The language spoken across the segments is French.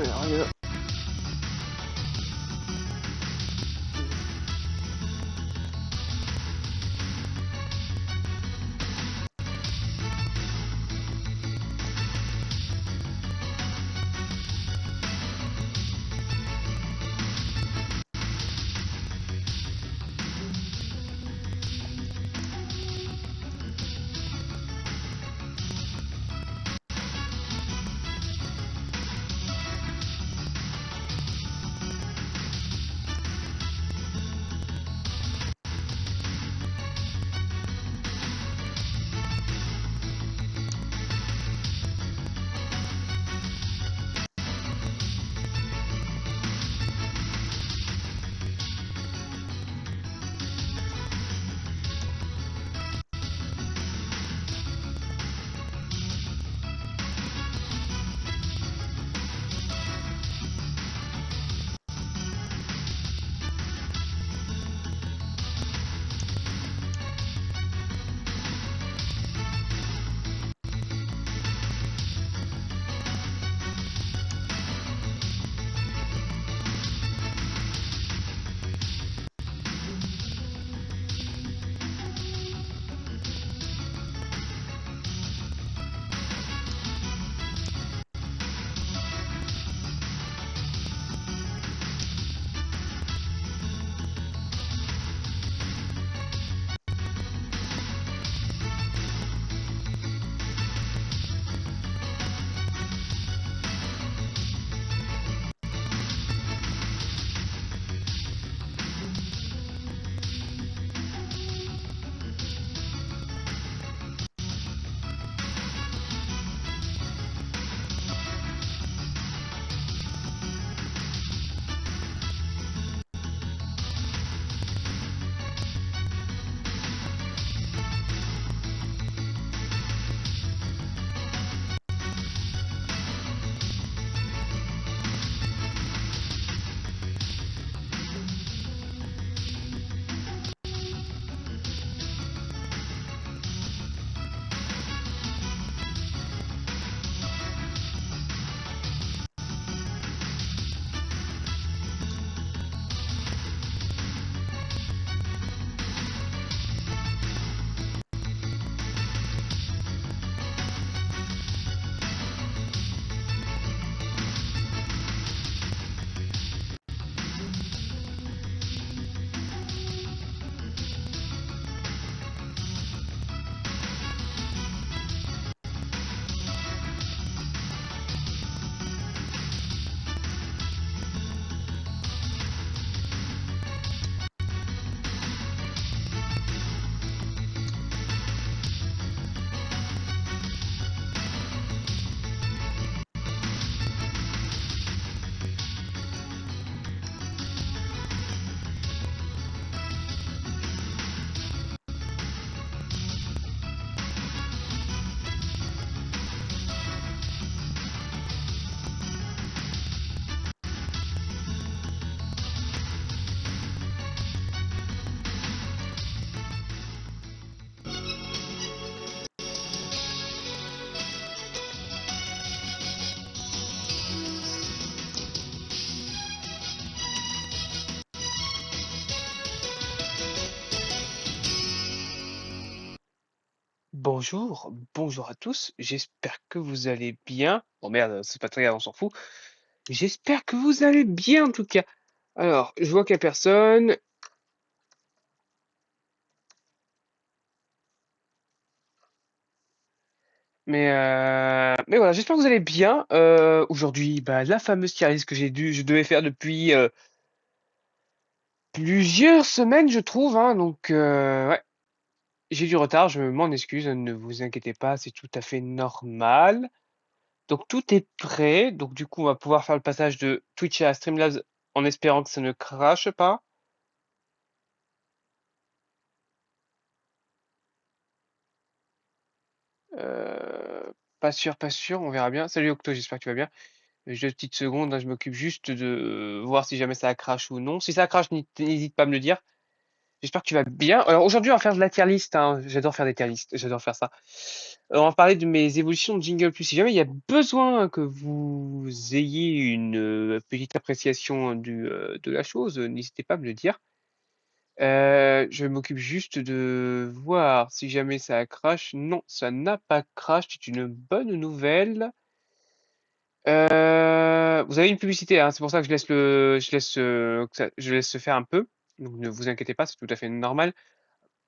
Alors, bonjour, bonjour à tous, j'espère que vous allez bien. Oh merde, c'est pas très grave, on s'en fout. J'espère que vous allez bien en tout cas. Alors, je vois qu'il n'y a personne, mais voilà, j'espère que vous allez bien. Aujourd'hui, bah, la fameuse tier list que je devais faire depuis plusieurs semaines, je trouve, hein, donc ouais, j'ai du retard, je m'en excuse, ne vous inquiétez pas, c'est tout à fait normal. Donc tout est prêt, donc du coup on va pouvoir faire le passage de Twitch à Streamlabs en espérant que ça ne crache pas. Pas sûr, pas sûr, on verra bien. Salut Octo, j'espère que tu vas bien. Juste 2 petites secondes, hein, je m'occupe juste de voir si jamais ça crache ou non. Si ça crache, n'hésite pas à me le dire. J'espère que tu vas bien. Alors aujourd'hui, on va faire de la tier list, hein. J'adore faire des tier lists, j'adore faire ça. On va parler de mes évolutions de Jingle Plus. Si jamais il y a besoin que vous ayez une petite appréciation de la chose, n'hésitez pas à me le dire. Je m'occupe juste de voir si jamais ça a crash. Non, ça n'a pas crash, c'est une bonne nouvelle. Vous avez une publicité, hein, c'est pour ça que je laisse se faire un peu. Donc ne vous inquiétez pas, c'est tout à fait normal.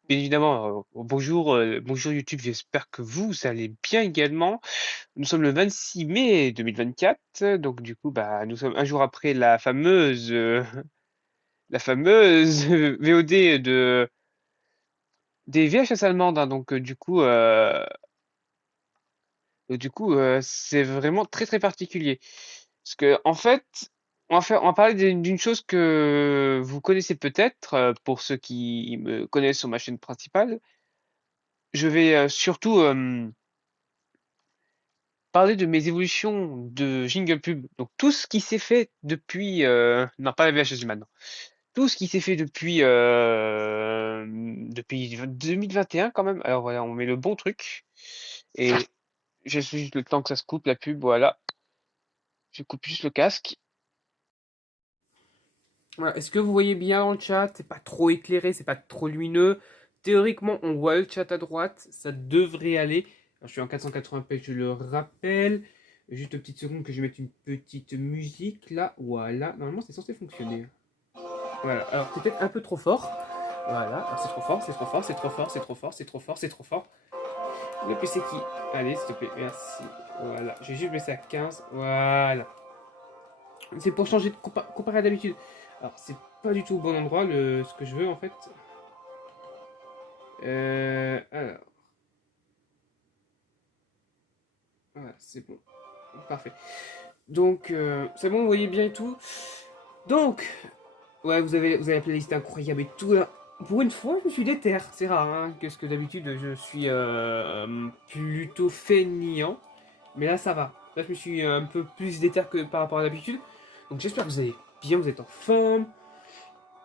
Bien évidemment, bonjour YouTube, j'espère que vous allez bien également. Nous sommes le 26 mai 2024, donc du coup, bah, nous sommes un jour après la fameuse VOD des VHS allemandes, hein, donc c'est vraiment très très particulier. Parce que en fait, on va parler d'une chose que vous connaissez peut-être, pour ceux qui me connaissent sur ma chaîne principale. Je vais surtout parler de mes évolutions de jingle pub. Donc tout ce qui s'est fait depuis, non pas la VHS maintenant, tout ce qui s'est fait depuis 2021 quand même. Alors voilà, on met le bon truc et j'ai juste le temps que ça se coupe la pub. Voilà, je coupe juste le casque. Voilà. Est-ce que vous voyez bien dans le chat? C'est pas trop éclairé, c'est pas trop lumineux. Théoriquement, on voit le chat à droite, ça devrait aller. Alors, je suis en 480p, je le rappelle. Juste une petite seconde que je vais mettre une petite musique là. Voilà, normalement c'est censé fonctionner. Voilà, alors c'est peut-être un peu trop fort. Voilà, alors c'est trop fort, c'est trop fort, c'est trop fort, c'est trop fort, c'est trop fort, c'est trop fort. Le PC qui. Allez, s'il te plaît, merci. Voilà, je vais juste baisser à 15. Voilà. C'est pour changer de comparé à d'habitude. Alors, c'est pas du tout au bon endroit ce que je veux en fait. Alors, voilà, c'est bon. Parfait. Donc, c'est bon, vous voyez bien et tout. Donc, ouais, vous avez la playlist incroyable et tout là. Pour une fois, je me suis déter. C'est rare, hein, que ce que d'habitude, je suis plutôt feignant. Mais là, ça va. Là, je me suis un peu plus déter que par rapport à d'habitude. Donc, j'espère que vous allez bien, vous êtes en forme.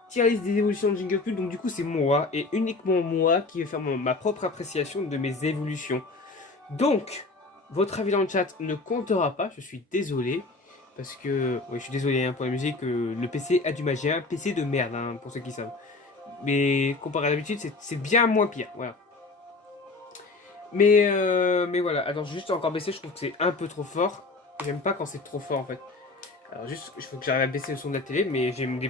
Tier list des évolutions de Jingle Pub, donc du coup, c'est moi et uniquement moi qui vais faire ma propre appréciation de mes évolutions. Donc, votre avis dans le chat ne comptera pas, je suis désolé. Parce que, oui, je suis désolé hein, pour la musique, le PC a du mal. J'ai un PC de merde, hein, pour ceux qui savent. Mais comparé à d'habitude, c'est bien moins pire. Voilà. Mais voilà. Attends, juste encore baisser, je trouve que c'est un peu trop fort. J'aime pas quand c'est trop fort en fait. Alors juste, il faut que j'arrive à baisser le son de la télé, mais j'ai des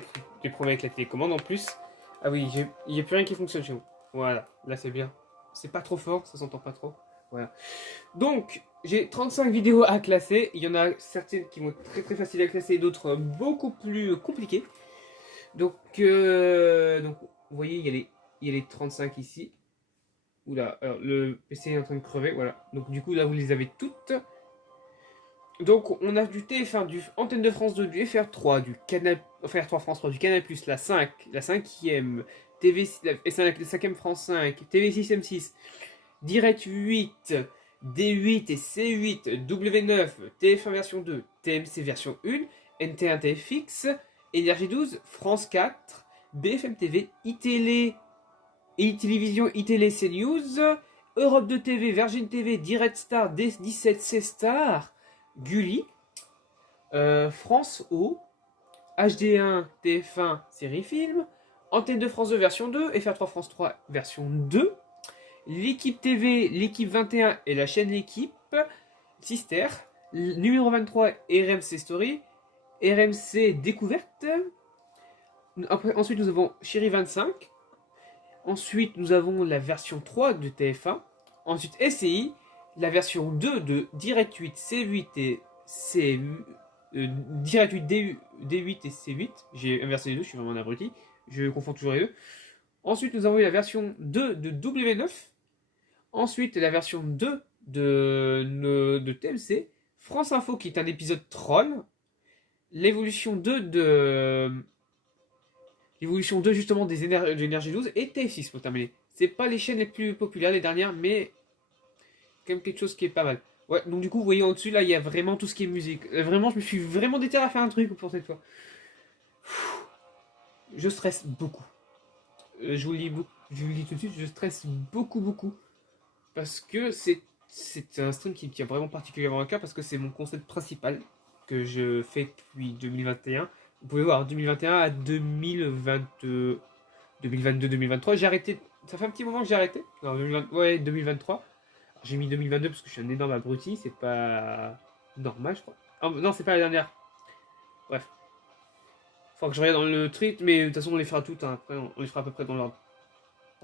problèmes avec la télécommande en plus. Ah oui, il n'y a plus rien qui fonctionne chez vous. Voilà, là c'est bien. C'est pas trop fort, ça s'entend pas trop. Voilà. Donc, j'ai 35 vidéos à classer. Il y en a certaines qui vont être très très faciles à classer, d'autres beaucoup plus compliquées. Donc, vous voyez, il y a les 35 ici. Oula, alors le PC est en train de crever, voilà. Donc du coup, là, vous les avez toutes. Donc, on a du TF1, du Antenne de France 2, du FR3, du Canal, FR3 France 3, du Canal+, la 5, la 5e, TV, la 5e France 5, TV6 M6, Direct 8, D8 et C8, W9, TF1 version 2, TMC version 1, NT1 TFX, Énergie 12, France 4, BFM TV, iTélé, iTélévision, iTélé CNews, Europe 2 TV, Virgin TV, Direct Star, D17 C-Star, Gulli, France O, HD1, TF1, série film, Antenne de France 2 version 2, FR3 France 3 version 2, l'équipe TV, l'équipe 21 et la chaîne l'équipe, Sister, numéro 23 RMC Story, RMC Découverte. Ensuite nous avons Chéri 25. Ensuite nous avons la version 3 de TF1. Ensuite SCI, la version 2 de Direct 8, C8 et Direct 8, D8 et C8. J'ai inversé les deux, je suis vraiment un abruti. Je confonds toujours les deux. Ensuite, nous avons eu la version 2 de W9. Ensuite, la version 2 de TMC. France Info, qui est un épisode troll. L'évolution 2 justement de l'énergie 12 et TF6 pour terminer. C'est pas les chaînes les plus populaires, les dernières, mais quand même quelque chose qui est pas mal. Ouais, donc du coup, vous voyez au-dessus, là, il y a vraiment tout ce qui est musique. Vraiment, je me suis vraiment déterré à faire un truc pour cette fois. Je stresse beaucoup. je vous le dis tout de suite, je stresse beaucoup, beaucoup. Parce que c'est un stream qui me tient vraiment particulièrement à cœur parce que c'est mon concept principal que je fais depuis 2021. Vous pouvez voir, 2021 à 2022-2023, j'ai arrêté. Ça fait un petit moment que j'ai arrêté. Non, 2020, ouais, 2023. J'ai mis 2022 parce que je suis un énorme abruti, c'est pas normal, je crois. Oh, non, c'est pas la dernière. Bref, faut que je regarde dans le tweet, mais de toute façon, on les fera toutes. Hein. Après, on les fera à peu près dans l'ordre.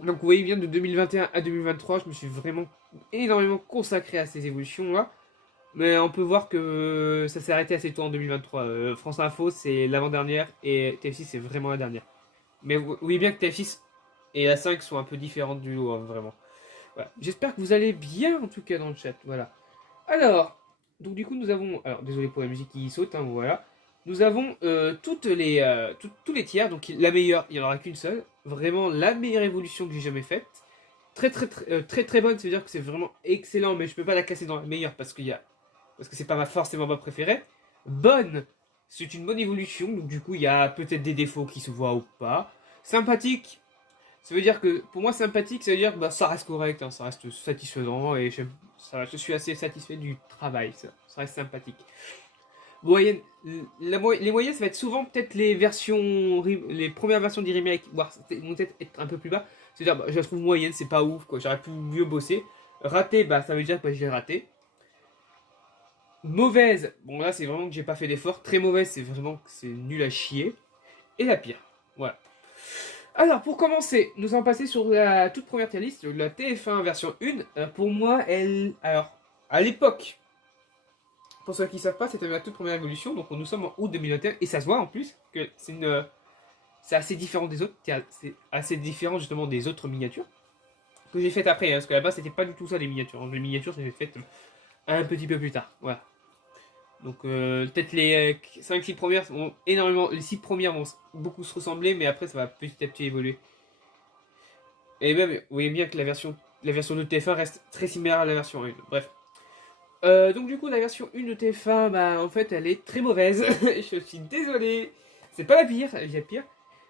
Donc, vous voyez bien, de 2021 à 2023, je me suis vraiment énormément consacré à ces évolutions-là. Mais on peut voir que ça s'est arrêté assez tôt en 2023. France Info, c'est l'avant-dernière et TF6, c'est vraiment la dernière. Mais vous voyez bien que TF6 et la 5 sont un peu différentes du lot, hein, vraiment. Voilà. J'espère que vous allez bien, en tout cas, dans le chat. Voilà. Alors, donc du coup, nous avons. Alors, désolé pour la musique qui saute, hein, voilà. Nous avons tous les tiers. Donc, la meilleure, il n'y en aura qu'une seule. Vraiment, la meilleure évolution que j'ai jamais faite. Très bonne, ça veut dire que c'est vraiment excellent, mais je peux pas la casser dans la meilleure parce que c'est pas forcément ma préférée. Bonne, c'est une bonne évolution, donc du coup, il y a peut-être des défauts qui se voient ou pas. Sympathique, ça veut dire que, pour moi, sympathique, ça veut dire que bah, ça reste correct, hein, ça reste satisfaisant, et je suis assez satisfait du travail, ça reste sympathique. Moyenne, les moyennes, ça va être souvent peut-être les premières versions des remakes, voire vont peut-être être un peu plus bas. C'est-à-dire, bah, je la trouve moyenne, c'est pas ouf, quoi, j'aurais pu mieux bosser. Raté, bah ça veut dire que bah, j'ai raté. Mauvaise, bon là c'est vraiment que j'ai pas fait d'effort. Très mauvaise, c'est vraiment que c'est nul à chier. Et la pire, voilà. Alors, pour commencer, nous allons passer sur la toute première tier list, la TF1 version 1. Pour moi, alors, à l'époque, pour ceux qui ne savent pas, c'était la toute première évolution. Donc, nous sommes en août 2021. Et ça se voit en plus que c'est assez différent des autres. C'est assez différent justement des autres miniatures que j'ai faites après. Hein, parce que là-bas, c'était pas du tout ça les miniatures. Les miniatures, j'ai fait un petit peu plus tard. Voilà. Donc, peut-être les 5-6 premières vont énormément. Les 6 premières vont beaucoup se ressembler. Mais après, ça va petit à petit évoluer. Et même, vous voyez bien que la version de TF1 reste très similaire à la version 1. Bref. Donc du coup, la version 1 de TF1, bah, en fait, elle est très mauvaise. Je suis désolé. C'est pas la pire, il y a pire.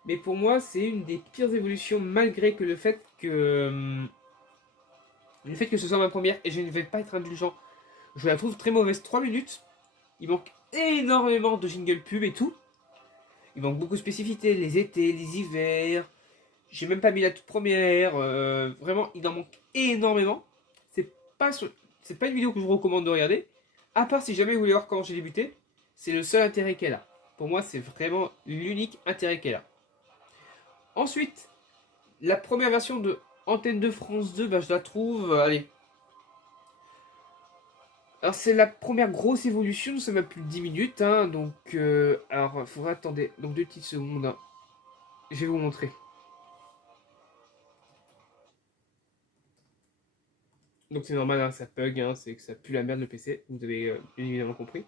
Mais pour moi, c'est une des pires évolutions, malgré que le fait que ce soit ma première, et je ne vais pas être indulgent. Je la trouve très mauvaise. 3 minutes. Il manque énormément de jingle pub et tout. Il manque beaucoup de spécificités, les étés, les hivers. J'ai même pas mis la toute première. Vraiment, il en manque énormément. C'est pas, c'est pas une vidéo que je vous recommande de regarder. À part si jamais vous voulez voir comment j'ai débuté. C'est le seul intérêt qu'elle a. Pour moi, c'est vraiment l'unique intérêt qu'elle a. Ensuite, la première version de Antenne de France 2, bah, je la trouve. Allez. Alors, c'est la première grosse évolution. Ça m'a plus de 10 minutes. Hein, donc, alors, il faudra attendre. Donc, 2 petites secondes. Hein. Je vais vous montrer. Donc c'est normal, hein, ça bug, hein, c'est que ça pue la merde le PC, vous avez bien évidemment compris.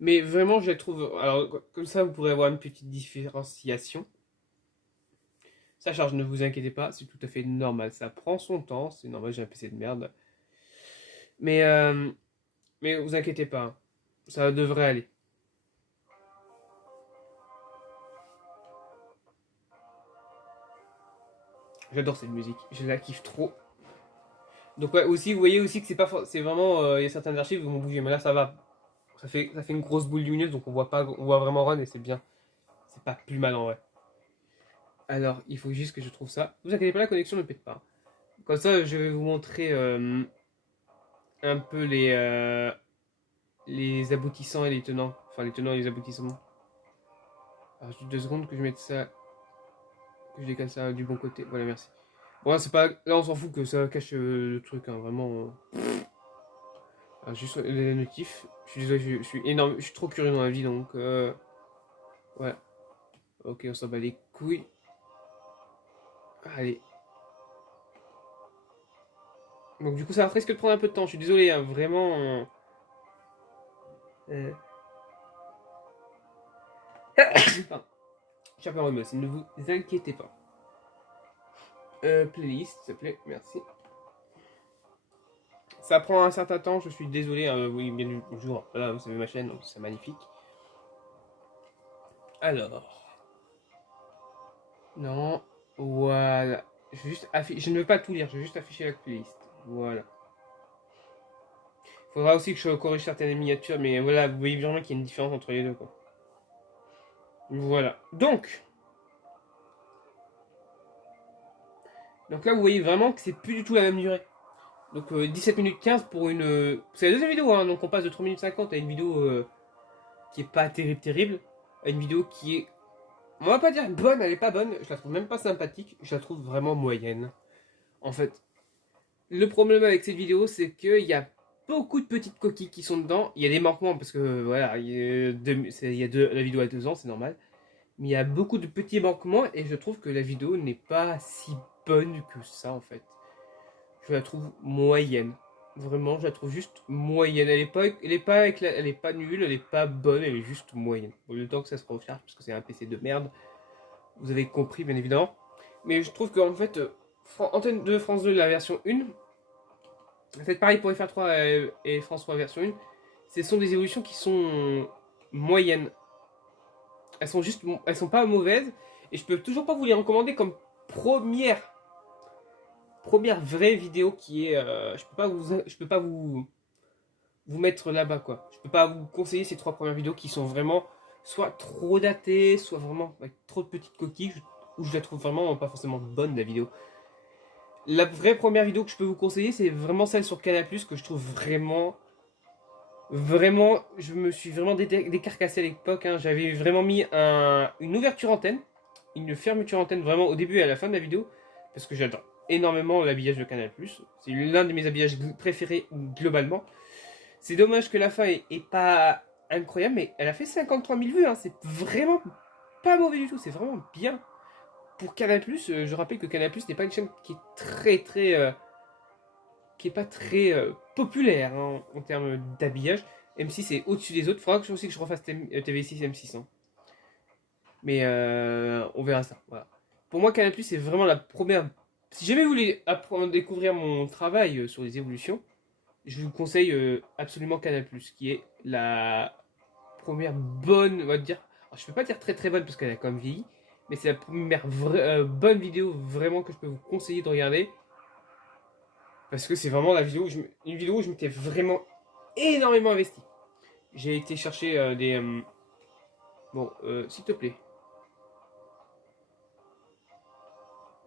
Mais vraiment, je la trouve. Alors, comme ça, vous pourrez avoir une petite différenciation. Ça charge, ne vous inquiétez pas, c'est tout à fait normal. Ça prend son temps, c'est normal, j'ai un PC de merde. Mais, euh, mais vous inquiétez pas, hein, ça devrait aller. J'adore cette musique, je la kiffe trop. Donc, ouais, aussi, vous voyez aussi que c'est pas. C'est vraiment. Il y a certaines archives qui vont bouger, mais là, ça va. Ça fait une grosse boule lumineuse, donc on voit, pas, on voit vraiment Run et c'est bien. C'est pas plus mal en vrai. Alors, il faut juste que je trouve ça. Ne vous inquiétez pas, la connexion ne pète pas. Comme ça, je vais vous montrer un peu les aboutissants et les tenants. Enfin, les tenants et les aboutissants. Alors, juste 2 secondes que je mette ça. Que je décale ça du bon côté. Voilà, merci. Bon, c'est pas. Là, on s'en fout que ça cache le truc, hein, vraiment. Alors, juste les notifs. Je suis désolé, je suis énorme. Je suis trop curieux dans la vie, donc. Ouais. Ok, on s'en bat les couilles. Allez. Donc, du coup, ça va presque prendre un peu de temps. Je suis désolé, hein, vraiment. Euh... Pardon. Chaperon Remus, ne vous inquiétez pas. Playlist, s'il te plaît, merci. Ça prend un certain temps, je suis désolé. Oui, bien du bonjour. Là, vous savez ma chaîne, donc c'est magnifique. Alors. Non, voilà. Je ne veux pas tout lire, je vais juste afficher la playlist. Voilà. Faudra aussi que je corrige certaines miniatures, mais voilà, vous voyez vraiment qu'il y a une différence entre les deux, quoi. Voilà. Donc là, vous voyez vraiment que c'est plus du tout la même durée. Donc 17 minutes 15 pour une... c'est la deuxième vidéo, hein, donc on passe de 3 minutes 50 à une vidéo qui est pas terrible, terrible, à une vidéo qui est... On va pas dire bonne, elle est pas bonne, je la trouve même pas sympathique, je la trouve vraiment moyenne. En fait, le problème avec cette vidéo, c'est qu'il y a beaucoup de petites coquilles qui sont dedans. Il y a des manquements parce que voilà, la vidéo a 2 ans, c'est normal. Mais il y a beaucoup de petits manquements et je trouve que la vidéo n'est pas si bonne que ça en fait. Je la trouve moyenne. Vraiment, je la trouve juste moyenne. Elle est pas nulle, elle est pas bonne, elle est juste moyenne. Bon, le temps que ça se recharge parce que c'est un PC de merde. Vous avez compris, bien évidemment. Mais je trouve qu'en fait, Antenne de France 2, la version 1, c'est pareil pour FR3 et France 3 version 1, ce sont des évolutions qui sont moyennes. Elles sont pas mauvaises et je peux toujours pas vous les recommander comme première, première vraie vidéo qui est, je peux pas vous mettre là-bas quoi. Je peux pas vous conseiller ces 3 premières vidéos qui sont vraiment soit trop datées, soit vraiment avec trop de petites coquilles où je la trouve vraiment pas forcément bonne la vidéo. La vraie première vidéo que je peux vous conseiller, c'est vraiment celle sur Canal+, que je trouve vraiment, vraiment, je me suis vraiment décarcassé à l'époque, hein. J'avais vraiment mis une ouverture antenne, une fermeture antenne vraiment au début et à la fin de la vidéo, parce que j'adore énormément l'habillage de Canal+. C'est l'un de mes habillages préférés globalement. C'est dommage que la fin est pas incroyable, mais elle a fait 53 000 vues, hein. C'est vraiment pas mauvais du tout, c'est vraiment bien. Pour Canal+, je rappelle que Canal+, n'est pas une chaîne qui est qui est pas très populaire hein, en termes d'habillage. M6 est au-dessus des autres. Faudra que aussi que je refasse TV6 M6. Hein. Mais on verra ça. Voilà. Pour moi, Canal+, c'est vraiment la première. Si jamais vous voulez apprendre à découvrir mon travail sur les évolutions, je vous conseille absolument Canal+, qui est la première bonne, on va dire. Alors, je peux pas dire très très bonne parce qu'elle a quand même vieilli, mais c'est la première bonne vidéo vraiment que je peux vous conseiller de regarder. Parce que c'est vraiment une vidéo où je m'étais vraiment énormément investi. J'ai été chercher des... bon, s'il te plaît.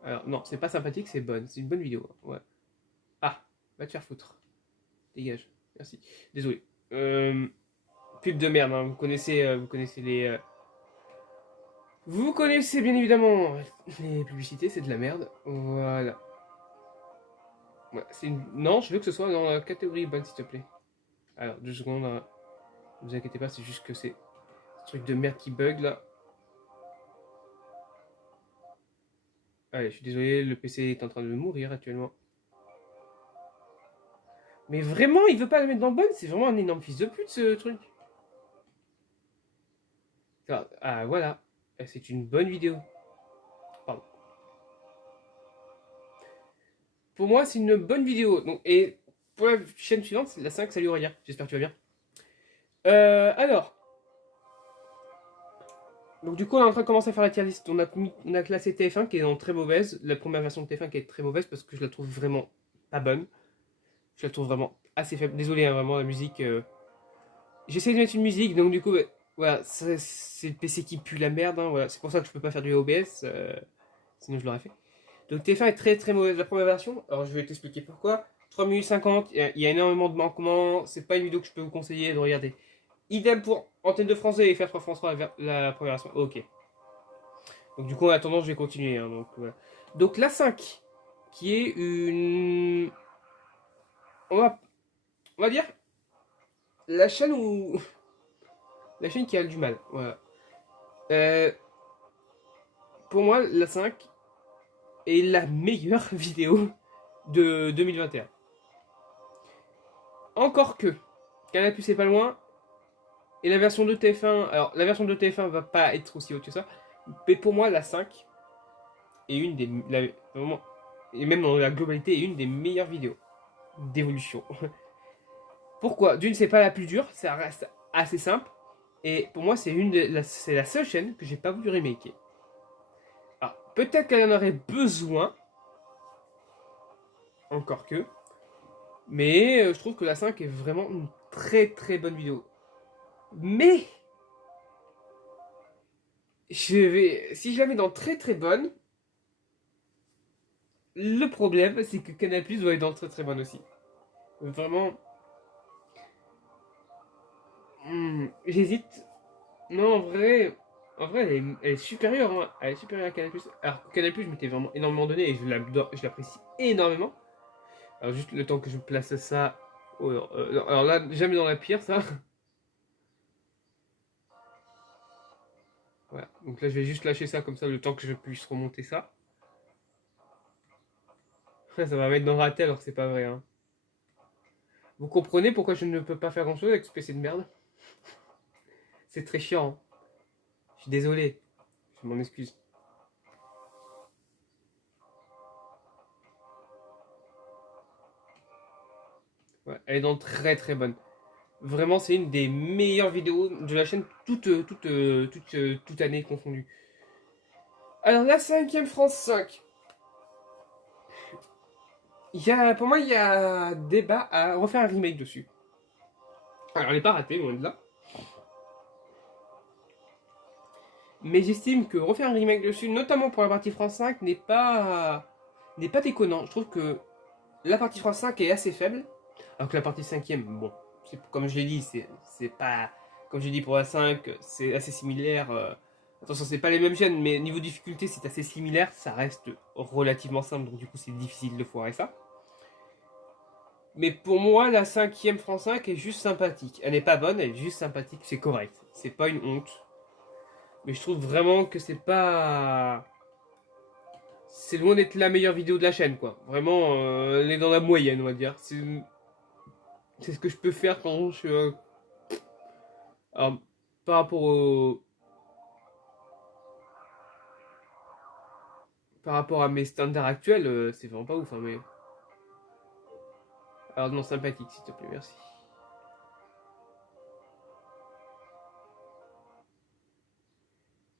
Alors, non, c'est pas sympathique, c'est bonne. C'est une bonne vidéo. Ouais. Ah, va te faire foutre. Dégage. Merci. Désolé. Pub de merde, hein. Vous connaissez les... vous connaissez bien évidemment les publicités, c'est de la merde. Voilà. Ouais, non, je veux que ce soit dans la catégorie bonne, s'il te plaît. Alors, 2 secondes. Hein. Ne vous inquiétez pas, c'est juste que c'est ce truc de merde qui bug là. Allez, je suis désolé, le PC est en train de mourir actuellement. Mais vraiment, il veut pas la mettre dans le bonne, c'est vraiment un énorme fils de pute ce truc. Ah voilà, c'est une bonne vidéo. Pardon. Pour moi, c'est une bonne vidéo. Donc, et pour la chaîne suivante, c'est la 5, salut Aurélien, j'espère que tu vas bien. Alors, donc du coup, on est en train de commencer à faire la tier list. On a classé TF1 qui est en très mauvaise, la première version de TF1 qui est très mauvaise parce que je la trouve vraiment pas bonne. Je la trouve vraiment assez faible. Désolé, hein, vraiment, la musique. J'essaie de mettre une musique, donc du coup, bah, voilà, c'est le PC qui pue la merde. Hein, voilà. C'est pour ça que je peux pas faire du OBS, sinon je l'aurais fait. Donc TF1 est très très mauvaise la première version. Alors je vais t'expliquer pourquoi. 3 minutes 50, il y a énormément de manquements. C'est pas une vidéo que je peux vous conseiller de regarder. Idem pour Antenne de France et faire 3 France 3 la première version. Ok. Donc du coup en attendant je vais continuer. Hein, donc, voilà. Donc la 5, qui est une... On va, on va dire la chaîne où... La chaîne qui a du mal. Voilà. Euh, pour moi, la 5 est la meilleure vidéo de 2021. Encore que, Canal Plus est pas loin, et la version de TF1, alors la version de TF1 va pas être aussi haute que ça, mais pour moi, la 5 est une des. Vraiment, et même dans la globalité, est une des meilleures vidéos d'évolution. Pourquoi? D'une, c'est pas la plus dure, ça reste assez simple, et pour moi, c'est la seule chaîne que j'ai pas voulu remaker. Alors, Peut-être qu'elle en aurait besoin, encore que. Mais je trouve que la 5 est vraiment une très très bonne vidéo. Mais si je la mets dans très très bonne, le problème c'est que Canal Plus doit être dans très très bonne aussi. Vraiment, j'hésite. Non, en vrai elle est supérieure, hein. Elle est supérieure à Canal Plus. Alors Canal Plus, je m'étais vraiment énormément donné et je l'apprécie énormément. Alors juste le temps que je place ça. Alors là, jamais dans la pire ça. Voilà. Donc là, je vais juste lâcher ça comme ça le temps que je puisse remonter ça. Ça va mettre dans raté alors que c'est pas vrai. Hein. Vous comprenez pourquoi je ne peux pas faire grand chose avec ce PC de merde? C'est très chiant. Hein. Je suis désolé. Je m'en excuse. Ouais, elle est dans très très bonne. Vraiment, c'est une des meilleures vidéos de la chaîne, toute année confondue. Alors la cinquième France 5. Pour moi, il y a débat à refaire un remake dessus. Alors, elle n'est pas ratée, loin de là. Mais j'estime que refaire un remake dessus, notamment pour la partie France 5, n'est pas déconnant. Je trouve que la partie France 5 est assez faible, alors que la partie 5ème, bon, comme je l'ai dit, c'est pas... Comme j'ai dit pour la 5, c'est assez similaire. Attention, c'est pas les mêmes chaînes, mais niveau difficulté, c'est assez similaire. Ça reste relativement simple, donc du coup, c'est difficile de foirer ça. Mais pour moi, la 5ème France 5 est juste sympathique. Elle n'est pas bonne, elle est juste sympathique, c'est correct. C'est pas une honte. Mais je trouve vraiment que c'est pas... C'est loin d'être la meilleure vidéo de la chaîne, quoi. Vraiment, elle est dans la moyenne, on va dire. C'est ce que je peux faire quand je suis... alors, par rapport au... Par rapport à mes standards actuels, c'est vraiment pas ouf, hein, mais... Alors non, sympathique, s'il te plaît, merci.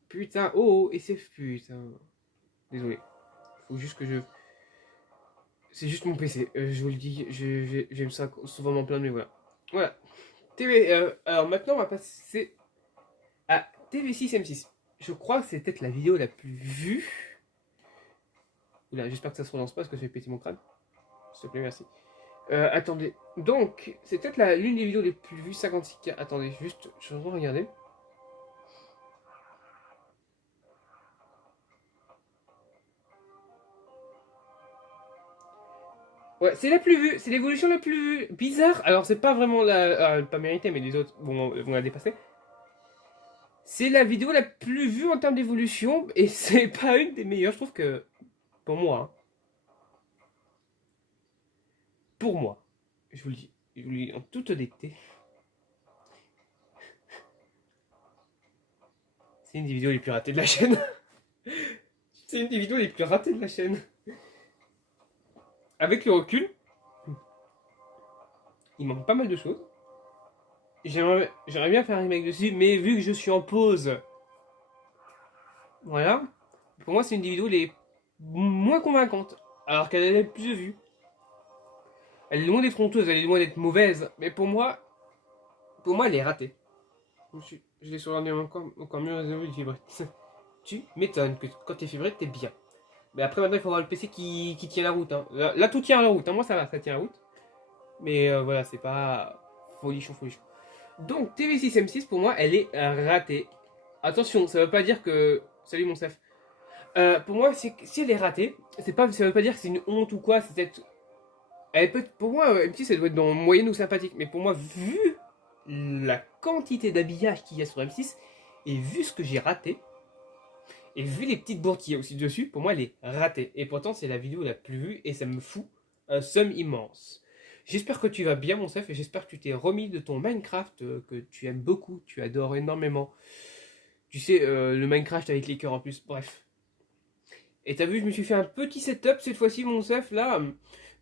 Putain, oh, et c'est... Putain... Désolé. Faut juste que je... C'est juste mon PC, je vous le dis, j'aime ça souvent m'en plaindre, mais voilà. Voilà. TV, alors maintenant, on va passer à TV6 M6. Je crois que c'est peut-être la vidéo la plus vue. Oula, j'espère que ça se relance pas parce que je vais péter mon crâne. S'il te plaît, merci. Attendez. Donc, c'est peut-être l'une des vidéos les plus vues, 56K. Attendez, juste, je vais regarder. Ouais, c'est la plus vue, c'est l'évolution la plus vue. Bizarre. Alors, c'est pas vraiment pas mérité, mais les autres vont la dépasser. C'est la vidéo la plus vue en termes d'évolution, et c'est pas une des meilleures, je trouve que. Pour moi. Hein. Pour moi. Je vous le dis en toute honnêteté. C'est une des vidéos les plus ratées de la chaîne. C'est une des vidéos les plus ratées de la chaîne. Avec le recul, il manque pas mal de choses. J'aimerais bien faire un remake dessus, mais vu que je suis en pause, voilà. Pour moi, c'est une des vidéos les moins convaincantes. Alors qu'elle a plus de vues. Elle est loin d'être honteuse, elle est loin d'être mauvaise. Mais pour moi, elle est ratée. Je l'ai surligné encore mieux résolu, fibré. Tu m'étonnes que quand t'es fibré, t'es bien. Mais après, maintenant, il faut avoir le PC qui tient la route. Hein. Là, tout tient la route. Hein. Moi, ça va, ça tient la route. Mais voilà, c'est pas folichon, folichon. Donc, TV6 M6, pour moi, elle est ratée. Attention, ça veut pas dire que. Salut mon chef. Pour moi, si elle est ratée, ça veut pas dire que c'est une honte ou quoi. C'est peut-être. Pour moi, M6, elle doit être dans moyenne ou sympathique. Mais pour moi, vu la quantité d'habillage qu'il y a sur M6, et vu ce que j'ai raté, et vu les petites bourdes qu'il y a aussi dessus, pour moi, elle est ratée. Et pourtant, c'est la vidéo la plus vue, et ça me fout un somme immense. J'espère que tu vas bien, mon chef, et j'espère que tu t'es remis de ton Minecraft que tu aimes beaucoup, tu adores énormément. Tu sais, le Minecraft avec les cœurs en plus, bref. Et t'as vu, je me suis fait un petit setup cette fois-ci, mon chef, là,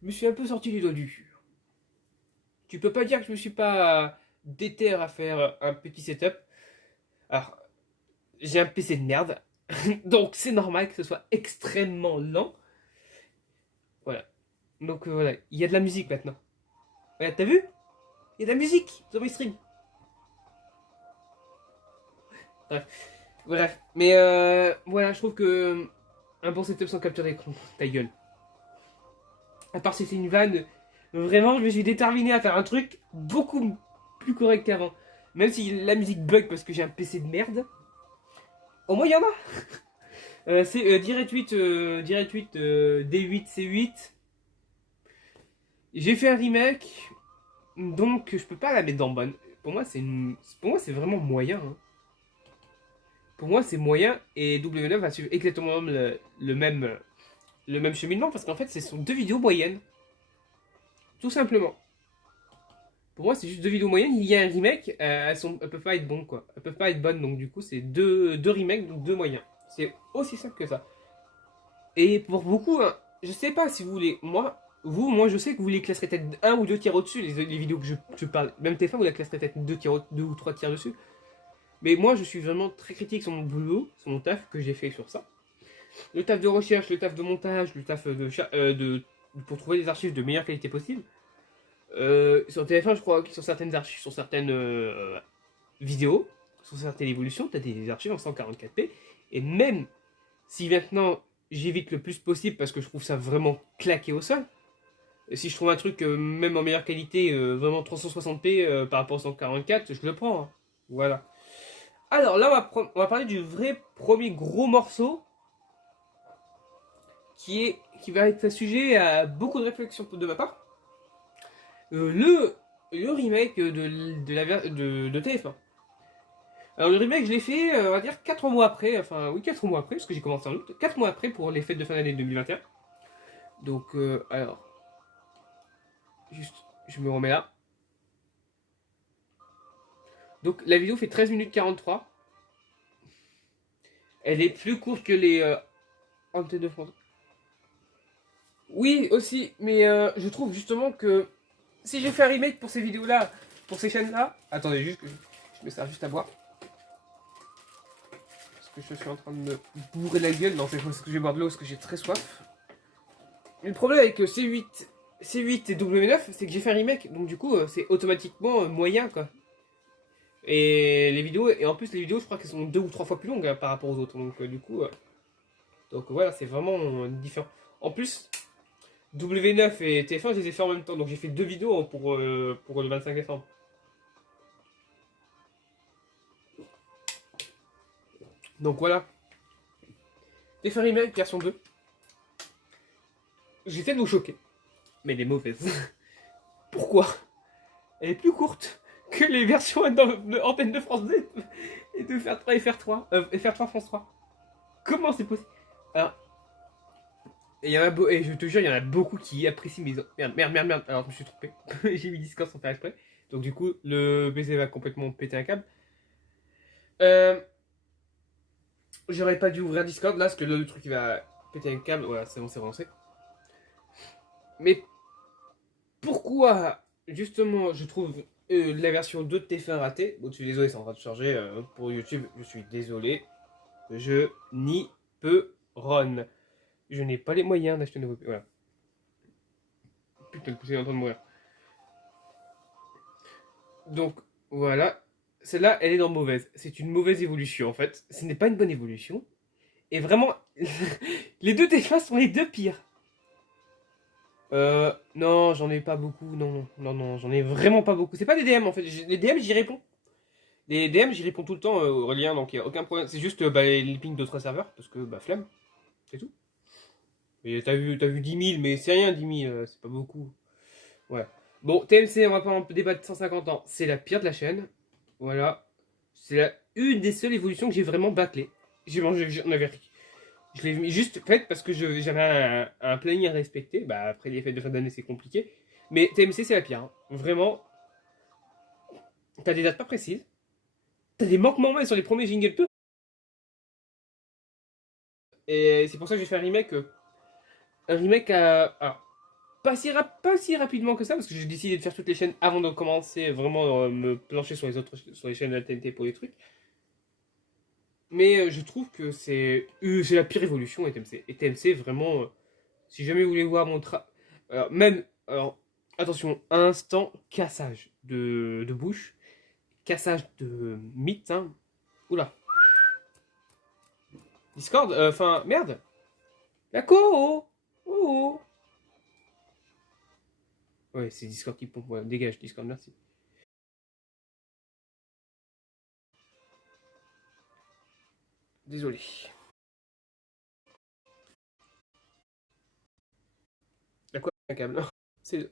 je me suis un peu sorti les doigts du cul. Tu peux pas dire que je me suis pas déter à faire un petit setup. Alors, j'ai un PC de merde, Donc c'est normal que ce soit extrêmement lent. Voilà. Donc voilà, il y a de la musique maintenant. Ouais, t'as vu? Il y a de la musique sur mes streams. Bref. Bref. Mais voilà, je trouve que un bon setup sans capture d'écran, ta gueule. À part si c'est une vanne, vraiment, je me suis déterminé à faire un truc beaucoup plus correct qu'avant. Même si la musique bug parce que j'ai un PC de merde, au moins il y en a. C'est D8, D8C8. J'ai fait un remake, donc je peux pas la mettre dans bonne. Pour moi c'est vraiment moyen. Hein. Pour moi c'est moyen et W9 va suivre exactement le même cheminement parce qu'en fait ce sont deux vidéos moyennes, tout simplement. Pour moi c'est juste deux vidéos moyennes. Il y a un remake, elles peuvent pas être bonnes quoi. Elles peuvent pas être bonnes donc du coup c'est deux remakes donc deux moyens. C'est aussi simple que ça. Et pour beaucoup, hein, je sais pas si vous voulez. Moi, je sais que vous les classerez peut-être un ou deux tiers au-dessus, les vidéos que je parle. Même TF1, vous la classerez peut-être deux ou trois tiers dessus. Mais moi, je suis vraiment très critique sur mon boulot, sur mon taf que j'ai fait sur ça. Le taf de recherche, le taf de montage, le taf pour trouver des archives de meilleure qualité possible. Sur TF1, je crois que sur certaines archives, sur certaines vidéos, sur certaines évolutions, tu as des archives en 144p. Et même si maintenant j'évite le plus possible parce que je trouve ça vraiment claqué au sol. Si je trouve un truc même en meilleure qualité, vraiment 360p par rapport au 144, je le prends. Hein. Voilà. Alors là, on va parler du vrai premier gros morceau qui va être sujet à beaucoup de réflexions de ma part. Le remake de TF1. Alors le remake, je l'ai fait, on va dire 4 mois après, enfin oui 4 mois après, parce que j'ai commencé en août, 4 mois après pour les fêtes de fin d'année 2021. Donc alors, juste, je me remets là. Donc la vidéo fait 13 minutes 43. Elle est plus courte que les Antennes de France. Oui, aussi, mais je trouve justement que si j'ai fait un remake pour ces vidéos-là, pour ces chaînes-là. Attendez, juste que je me sers juste à boire. Parce que je suis en train de me bourrer la gueule. Non, c'est parce que je vais boire de l'eau parce que j'ai très soif. Le problème avec C8 et W9, c'est que j'ai fait un remake. Donc du coup, c'est automatiquement moyen, quoi. Et les vidéos, et en plus les vidéos, je crois qu'elles sont 2 ou 3 fois plus longues hein, par rapport aux autres. Donc du coup, donc voilà, c'est vraiment différent. En plus, W9 et TF1, je les ai fait en même temps. Donc j'ai fait 2 vidéos hein, pour le 25 décembre. Donc voilà. TF1 Remake version 2. J'essaie de vous choquer. Mais elle est mauvaise. Pourquoi? Elle est plus courte que les versions Antenne de France 2 et de FR3 et FR3. FR3 France 3. Comment c'est possible? Alors, et je te jure, il y en a beaucoup qui apprécient mes. Merde. Alors, je me suis trompé. J'ai mis Discord sans faire exprès. Donc, du coup, le PC va complètement péter un câble. Euh, J'aurais pas dû ouvrir Discord là, parce que là, le truc il va péter un câble. Voilà, c'est bon, c'est avancé. Mais pourquoi, justement, je trouve la version 2 de TF1 ratée? Bon, je suis désolé, c'est en train de charger pour YouTube. Je suis désolé. Je n'y peux run. Je n'ai pas les moyens d'acheter un nouveau. Voilà. Putain, le poussé est en train de mourir. Donc, voilà. Celle-là, elle est dans mauvaise. C'est une mauvaise évolution, en fait. Ce n'est pas une bonne évolution. Et vraiment, les deux TF1 sont les deux pires. Non, j'en ai pas beaucoup. Non, j'en ai vraiment pas beaucoup. C'est pas des DM, en fait. Les DM, j'y réponds. Les DM, j'y réponds tout le temps au lien, donc il n'y a aucun problème. C'est juste les pings d'autres serveurs, parce que, bah, flemme. C'est tout. Et t'as vu 10 000, mais c'est rien, 10 000, c'est pas beaucoup. Ouais. Bon, TMC, on va pas en débattre 150 ans. C'est la pire de la chaîne. Voilà. Une des seules évolutions que j'ai vraiment bâclé. J'en avais. Je l'ai juste faite parce que j'avais un planning à respecter. Bah, après les fêtes de fin d'année, c'est compliqué. Mais TMC, c'est la pire. Hein. Vraiment. T'as des dates pas précises. T'as des manquements même sur les premiers jingles. Et c'est pour ça que j'ai fait un remake. Un remake à. Alors, pas si rapidement que ça, parce que j'ai décidé de faire toutes les chaînes avant de commencer vraiment me plancher sur les chaînes de la TNT pour les trucs. Mais je trouve que c'est la pire évolution, et TMC. Et TMC, vraiment, si jamais vous voulez voir mon travail. Alors, attention, instant cassage de bouche, cassage de mythe, hein. Oula, Discord, enfin, merde. D'accord, oh, oh. Ouais, c'est Discord qui pompe, ouais, dégage, Discord, merci. Désolé. Y'a quoi, un câble? C'est.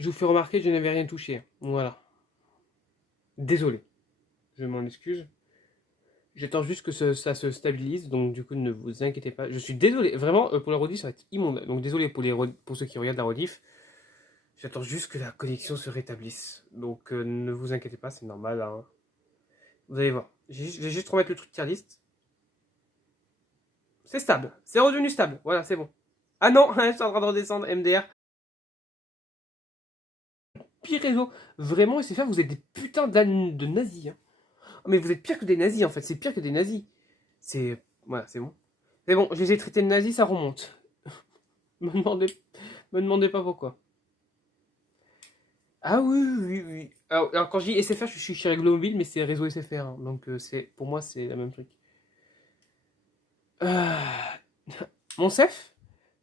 Je vous fais remarquer que je n'avais rien touché. Voilà. Désolé. Je m'en excuse. J'attends juste que ça se stabilise, donc du coup ne vous inquiétez pas. Je suis désolé, vraiment pour la rediff ça va être immonde. Donc désolé pour ceux qui regardent la rediff. J'attends juste que la connexion se rétablisse. Donc ne vous inquiétez pas, c'est normal, hein. Vous allez voir. Je vais juste remettre le truc tier list. C'est stable, c'est redevenu stable. Voilà, c'est bon. Ah non, je suis en train de redescendre MDR. Pire réseau. Vraiment, SFR, vous êtes des putains de nazis, hein. Mais vous êtes pire que des nazis en fait, c'est pire que des nazis. C'est. Voilà, c'est bon. Mais bon, je les ai traités de nazis, ça remonte. Me demandez pas pourquoi. Ah oui, oui, oui. Alors, quand je dis SFR, je suis chez Réglo Mobile, mais c'est réseau SFR, hein. Donc pour moi, c'est la même truc. Ah. Mon Cef,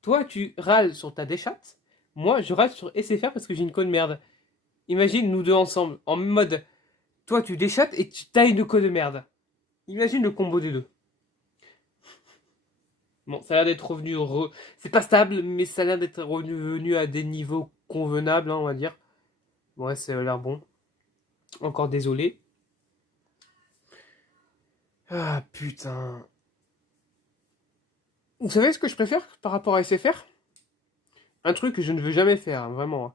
toi, tu râles sur ta déchatte. Moi, je râle sur SFR parce que j'ai une conne merde. Imagine nous deux ensemble, en mode, toi, tu déchattes et tu tailles une conne de merde. Imagine le combo des deux. Bon, ça a l'air d'être revenu. C'est pas stable, mais ça a l'air d'être revenu à des niveaux convenables, hein, on va dire. Ouais, ça a l'air bon. Encore désolé. Ah putain. Vous savez ce que je préfère par rapport à SFR? Un truc que je ne veux jamais faire, hein, vraiment, hein.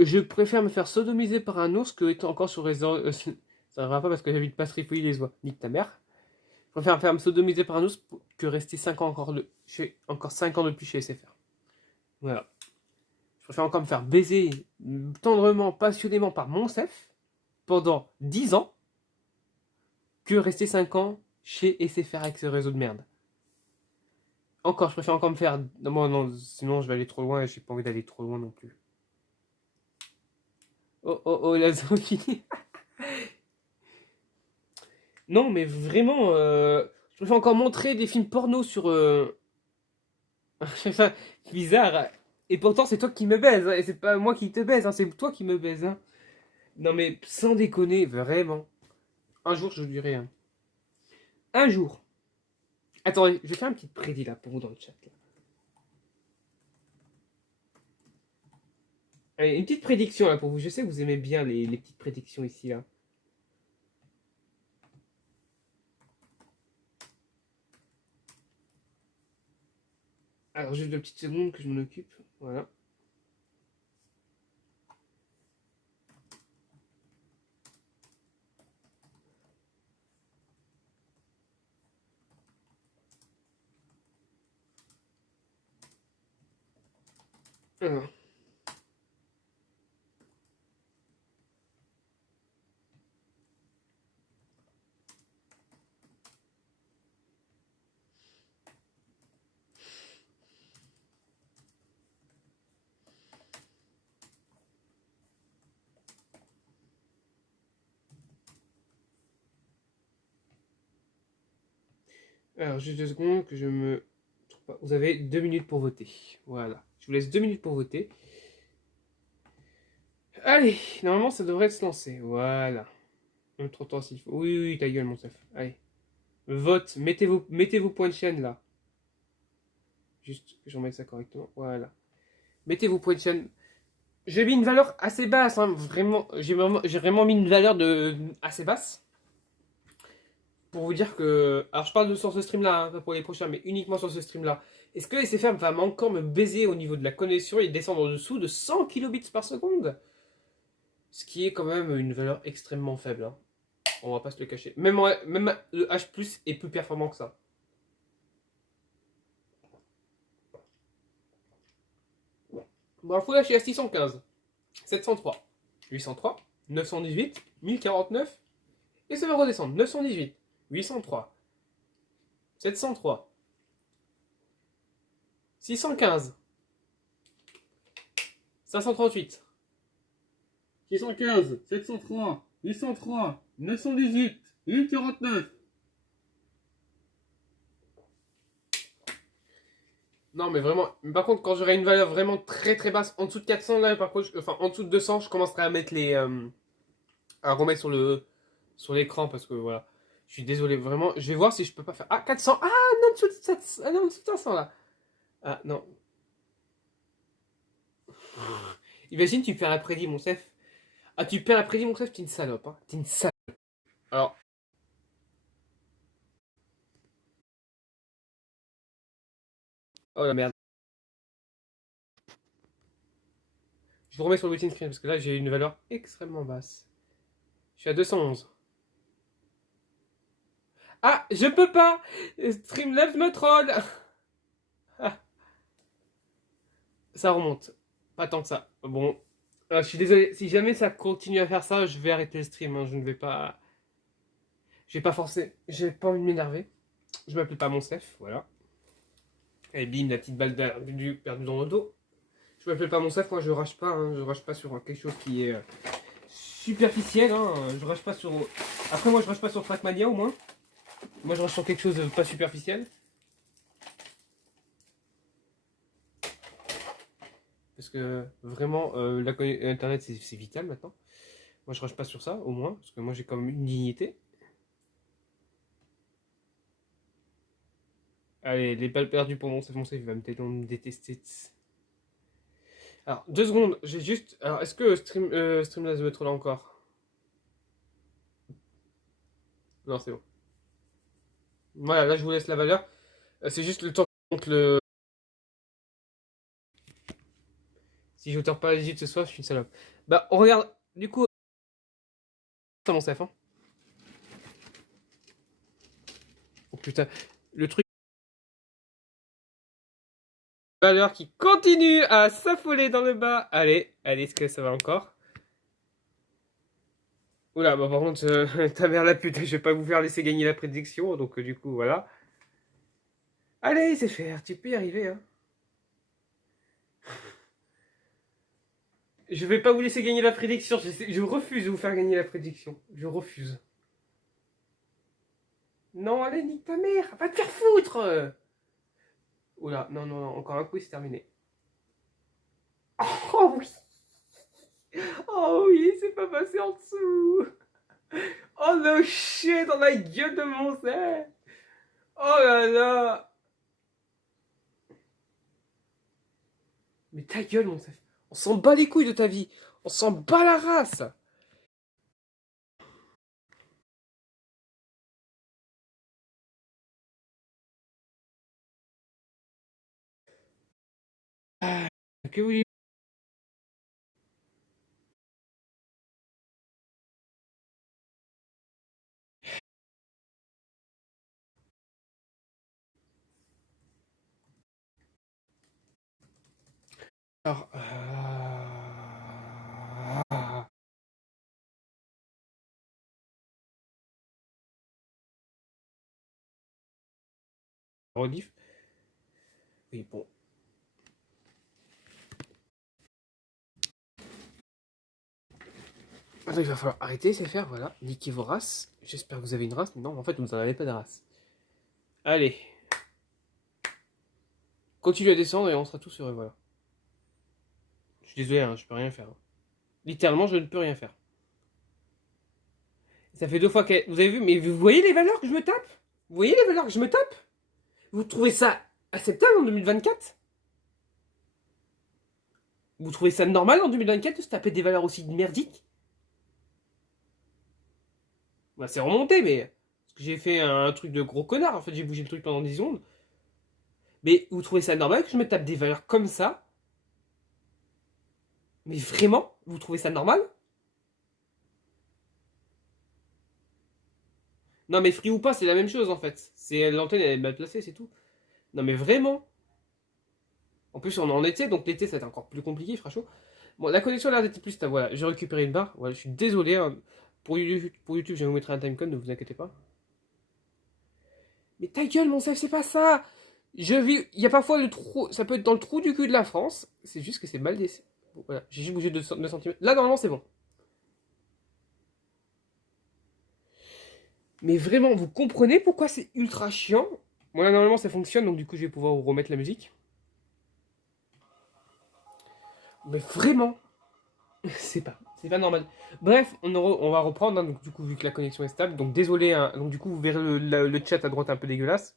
Je préfère me faire sodomiser par un ours que être encore sur réseau. Ça ne va pas parce que j'habite pas Tripoli les oies. Nique ta mère. Je préfère me faire sodomiser par un ours que rester 5 ans encore 5 ans de plus chez SFR. Voilà. Je préfère encore me faire baiser tendrement, passionnément par mon Cef pendant 10 ans que rester 5 ans chez SFR avec ce réseau de merde. Encore, je préfère encore me faire. Non, non, sinon je vais aller trop loin et j'ai pas envie d'aller trop loin non plus. Oh, oh, oh, la zombie. Non, mais vraiment, je préfère encore montrer des films porno sur. Enfin, bizarre. Et pourtant, c'est toi qui me baise, hein, et c'est pas moi qui te baise, hein, c'est toi qui me baise. Hein. Non, mais sans déconner, vraiment. Un jour, je dirais. Hein. Un jour. Attendez, je vais faire une petite prédit là pour vous dans le chat. Là. Allez, une petite prédiction là pour vous. Je sais que vous aimez bien les petites prédictions ici là. Alors, juste 2 petites secondes que je m'en occupe. Voilà. Alors, juste 2 secondes que je me. Vous avez 2 minutes pour voter. Voilà. Je vous laisse 2 minutes pour voter. Allez, normalement ça devrait se lancer. Voilà. Même trop tard s'il faut. Oui, oui, ta gueule, mon chef. Allez. Vote. Mettez vos points de chaîne là. Juste que je remette ça correctement. Voilà. Mettez vos points de chaîne. J'ai mis une valeur assez basse. Hein. Vraiment, j'ai vraiment mis une valeur assez basse. Pour vous dire que. Alors, je parle sur ce stream là, hein, pas pour les prochains, mais uniquement sur ce stream là. Est-ce que SFR va encore me baiser au niveau de la connexion et descendre en dessous de 100 kilobits par seconde? Ce qui est quand même une valeur extrêmement faible. Hein. On va pas se le cacher. Même le H est plus performant que ça. Bon, le Full H est à 615, 703, 803, 918, 1049. Et ça va redescendre. 918, 803, 703, 615, 538, 615, 703, 803, 918, 1049. Non, mais vraiment. Par contre, quand j'aurai une valeur vraiment très très basse, en dessous de 400, là, par contre, enfin, en dessous de 200, je commencerai à mettre à remettre sur l'écran parce que voilà. Je suis désolé, vraiment. Je vais voir si je peux pas faire. Ah, 400. Ah, non, en dessous de 700. Ah, non, en dessous de 500 là. Ah, non. Imagine, tu perds l'après-midi, mon chef. Ah, tu perds l'après-midi, mon chef, t'es une salope. Hein. T'es une salope. Alors. Oh la merde. Je vous remets sur le waiting screen parce que là, j'ai une valeur extrêmement basse. Je suis à 211. Ah, je peux pas. Streamlabs me troll. Ah, ça remonte. Pas tant que ça. Bon. Je suis désolé. Si jamais ça continue à faire ça, je vais arrêter le stream. Hein. Je ne vais pas. Je vais pas forcer. J'ai pas envie de m'énerver. Je m'appelle pas mon chef. Voilà. Et bim, la petite balle perdue dans le dos. Je m'appelle pas mon chef. Moi, je rage pas. Hein. Je rage pas sur quelque chose qui est superficiel. Hein. Je rage pas sur. Après, moi, je rage pas sur Trackmania au moins. Moi, je rage sur quelque chose de pas superficiel. Parce que vraiment, Internet, c'est vital maintenant. Moi, je rage pas sur ça, au moins. Parce que moi, j'ai quand même une dignité. Allez, les balles perdues pour mon chef, il va me détester. Alors, 2 secondes, j'ai juste. Alors, est-ce que Streamlabs veut être là encore? Non, c'est bon. Voilà, là, je vous laisse la valeur. C'est juste le temps que le. Si je ne pas la digit ce soir, je suis une salope. Bah, on regarde. Du coup, ça mon chef, hein. Oh putain, le truc. Valeur qui continue à s'affoler dans le bas. Allez, allez, est-ce que ça va encore? Oula, bah par contre, ta mère la pute, je vais pas vous faire laisser gagner la prédiction, donc du coup, voilà. Allez, c'est faire, tu peux y arriver, hein. Je vais pas vous laisser gagner la prédiction. Je refuse de vous faire gagner la prédiction. Je refuse. Non, allez, nique ta mère. Va te faire foutre. Oula, non, non, non. Encore un coup, c'est terminé. Oh oui. Oh oui, c'est pas passé en dessous. Oh le shit dans la gueule de mon sel. Oh là là. Mais ta gueule, mon sel. On s'en bat les couilles de ta vie. On s'en bat la race. Ah, que voulez-vous? Alors, rediff. Oui, bon. Attends, il va falloir arrêter, c'est faire, voilà. Niquez vos races. J'espère que vous avez une race. Non, en fait, vous n'en avez pas de race. Allez. Continue à descendre et on sera tous heureux, voilà. Je suis désolé, hein, je peux rien faire. Littéralement, je ne peux rien faire. Ça fait 2 fois que... Vous avez vu, mais vous voyez les valeurs que je me tape? Vous voyez les valeurs que je me tape? Vous trouvez ça acceptable en 2024? Vous trouvez ça normal en 2024 de se taper des valeurs aussi merdiques? Bah, c'est remonté, mais... Parce que j'ai fait un truc de gros connard. En fait, j'ai bougé le truc pendant 10 secondes. Mais vous trouvez ça normal que je me tape des valeurs comme ça? Mais vraiment? Vous trouvez ça normal? Non, mais free ou pas, c'est la même chose en fait. C'est l'antenne, elle est mal placée, c'est tout. Non, mais vraiment. En plus, on est en été, donc l'été, ça va être encore plus compliqué, il fera chaud. Bon, la connexion a l'air d'être plus stable. Voilà, j'ai récupéré une barre. Voilà, je suis désolé, hein. Pour YouTube, je vais vous mettre un timecode, ne vous inquiétez pas. Mais ta gueule, mon sef, c'est pas ça. Je vis. Il y a parfois le trou. Ça peut être dans le trou du cul de la France. C'est juste que c'est mal dessiné. Bon, voilà, j'ai juste bougé de 2 cm. Là, normalement, c'est bon. Mais vraiment, vous comprenez pourquoi c'est ultra chiant? Bon, là, normalement, ça fonctionne, donc du coup, je vais pouvoir vous remettre la musique. Mais vraiment, c'est pas normal. Bref, on va reprendre, hein, donc du coup, vu que la connexion est stable. Donc désolé, hein, donc du coup, vous verrez le chat à droite un peu dégueulasse.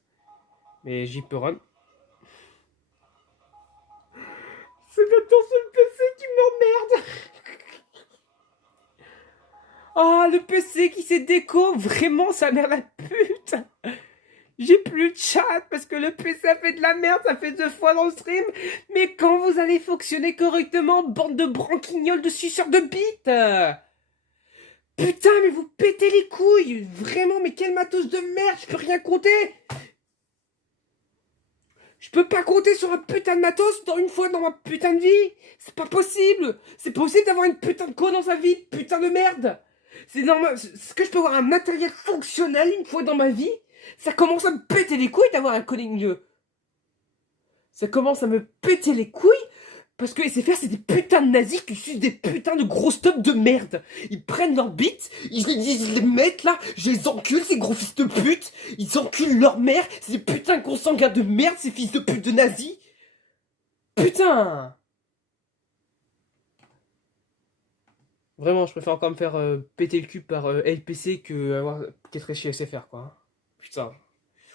Mais j'y peux run. C'est maintenant sur le PC qui m'emmerde. Ah, le PC qui s'est déco, vraiment, sa mère la pute. J'ai plus de chat parce que le PC a fait de la merde, ça fait 2 fois dans le stream. Mais quand vous allez fonctionner correctement, bande de branquignoles de suceurs de bites. Putain, mais vous pétez les couilles. Vraiment, mais quel matos de merde, je peux rien compter. Je peux pas compter sur un putain de matos dans une fois dans ma putain de vie. C'est pas possible. C'est possible d'avoir une putain de co dans sa vie, putain de merde. C'est normal. Est-ce que je peux avoir un matériel fonctionnel une fois dans ma vie? Ça commence à me péter les couilles d'avoir un coding. Ça commence à me péter les couilles parce que SFR c'est des putains de nazis qui sucent des putains de gros stop de merde. Ils prennent leurs bits, ils les mettent là, je les encule ces gros fils de pute, ils enculent leur mère, ces putains de consanguins de merde, ces fils de pute de nazis. Putain. Vraiment, je préfère encore me faire péter le cul par LPC qu'être chez SFR quoi. Putain.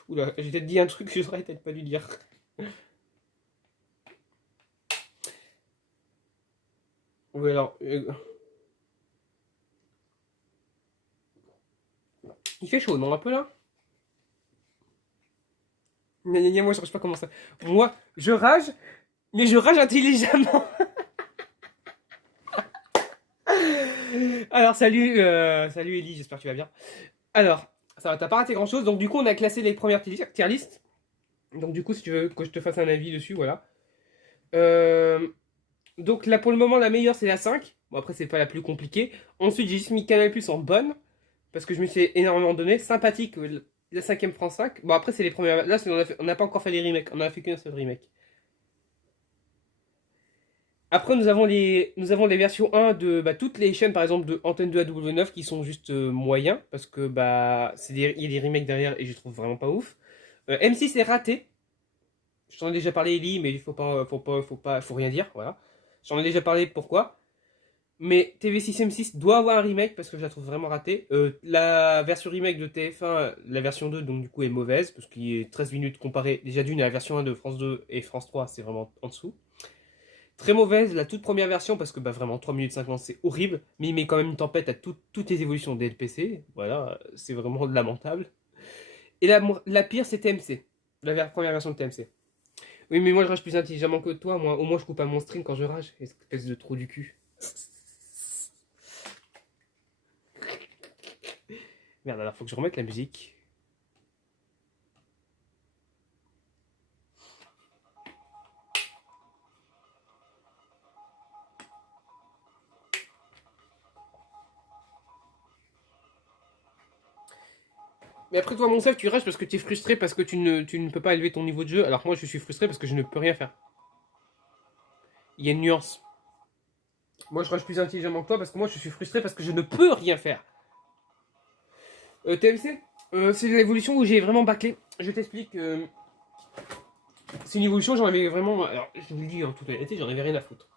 Oula, j'ai peut-être dit un truc que j'aurais peut-être pas dû dire. Oui alors... Il fait chaud, non, un peu là? Moi, je rage pas comment ça. Moi, je rage, mais je rage intelligemment. Alors, salut Ellie, j'espère que tu vas bien. Alors, ça va, t'as pas raté grand chose. Donc, du coup, on a classé les premières tier list. Donc, du coup, si tu veux que je te fasse un avis dessus, voilà. Euh, donc, là, pour le moment, la meilleure, c'est la 5. Bon, après, c'est pas la plus compliquée. Ensuite, j'ai juste mis Canal Plus en bonne. Parce que je me suis énormément donné. Sympathique, la 5ème France 5. Bon, après, c'est les premières. Là, on n'a pas encore fait les remakes. On a fait qu'un seul remake. Après, nous avons les versions 1 de toutes les chaînes, par exemple, de Antenne 2 à W9 qui sont juste moyens. Parce que il y a des remakes derrière et je trouve vraiment pas ouf. M6 est raté. Je t'en ai déjà parlé, Ellie, mais il faut rien dire. Voilà. J'en ai déjà parlé, pourquoi. Mais TV6 M6 doit avoir un remake parce que je la trouve vraiment ratée. La version remake de TF1, la version 2, donc du coup, est mauvaise parce qu'il est 13 minutes comparé déjà d'une à la version 1 de France 2 et France 3, c'est vraiment en dessous. Très mauvaise la toute première version parce que vraiment 3 minutes 50 c'est horrible, mais il met quand même une tempête à toutes les évolutions des LPC. Voilà, c'est vraiment lamentable. Et la pire, c'est TMC, première version de TMC. Oui, mais moi je rage plus intelligemment que toi. Moi, au moins je coupe à mon string quand je rage. Espèce de trou du cul. Merde, alors faut que je remette la musique. Mais après toi, mon self, tu rages parce que tu es frustré parce que tu ne peux pas élever ton niveau de jeu. Alors que moi, je suis frustré parce que je ne peux rien faire. Il y a une nuance. Moi, je rage plus intelligemment que toi parce que moi, je suis frustré parce que je ne peux rien faire. TMC, c'est l'évolution où j'ai vraiment bâclé. Je t'explique. C'est une évolution, j'en avais vraiment. Alors, je vous le dis en toute honnêteté, j'en avais rien à foutre.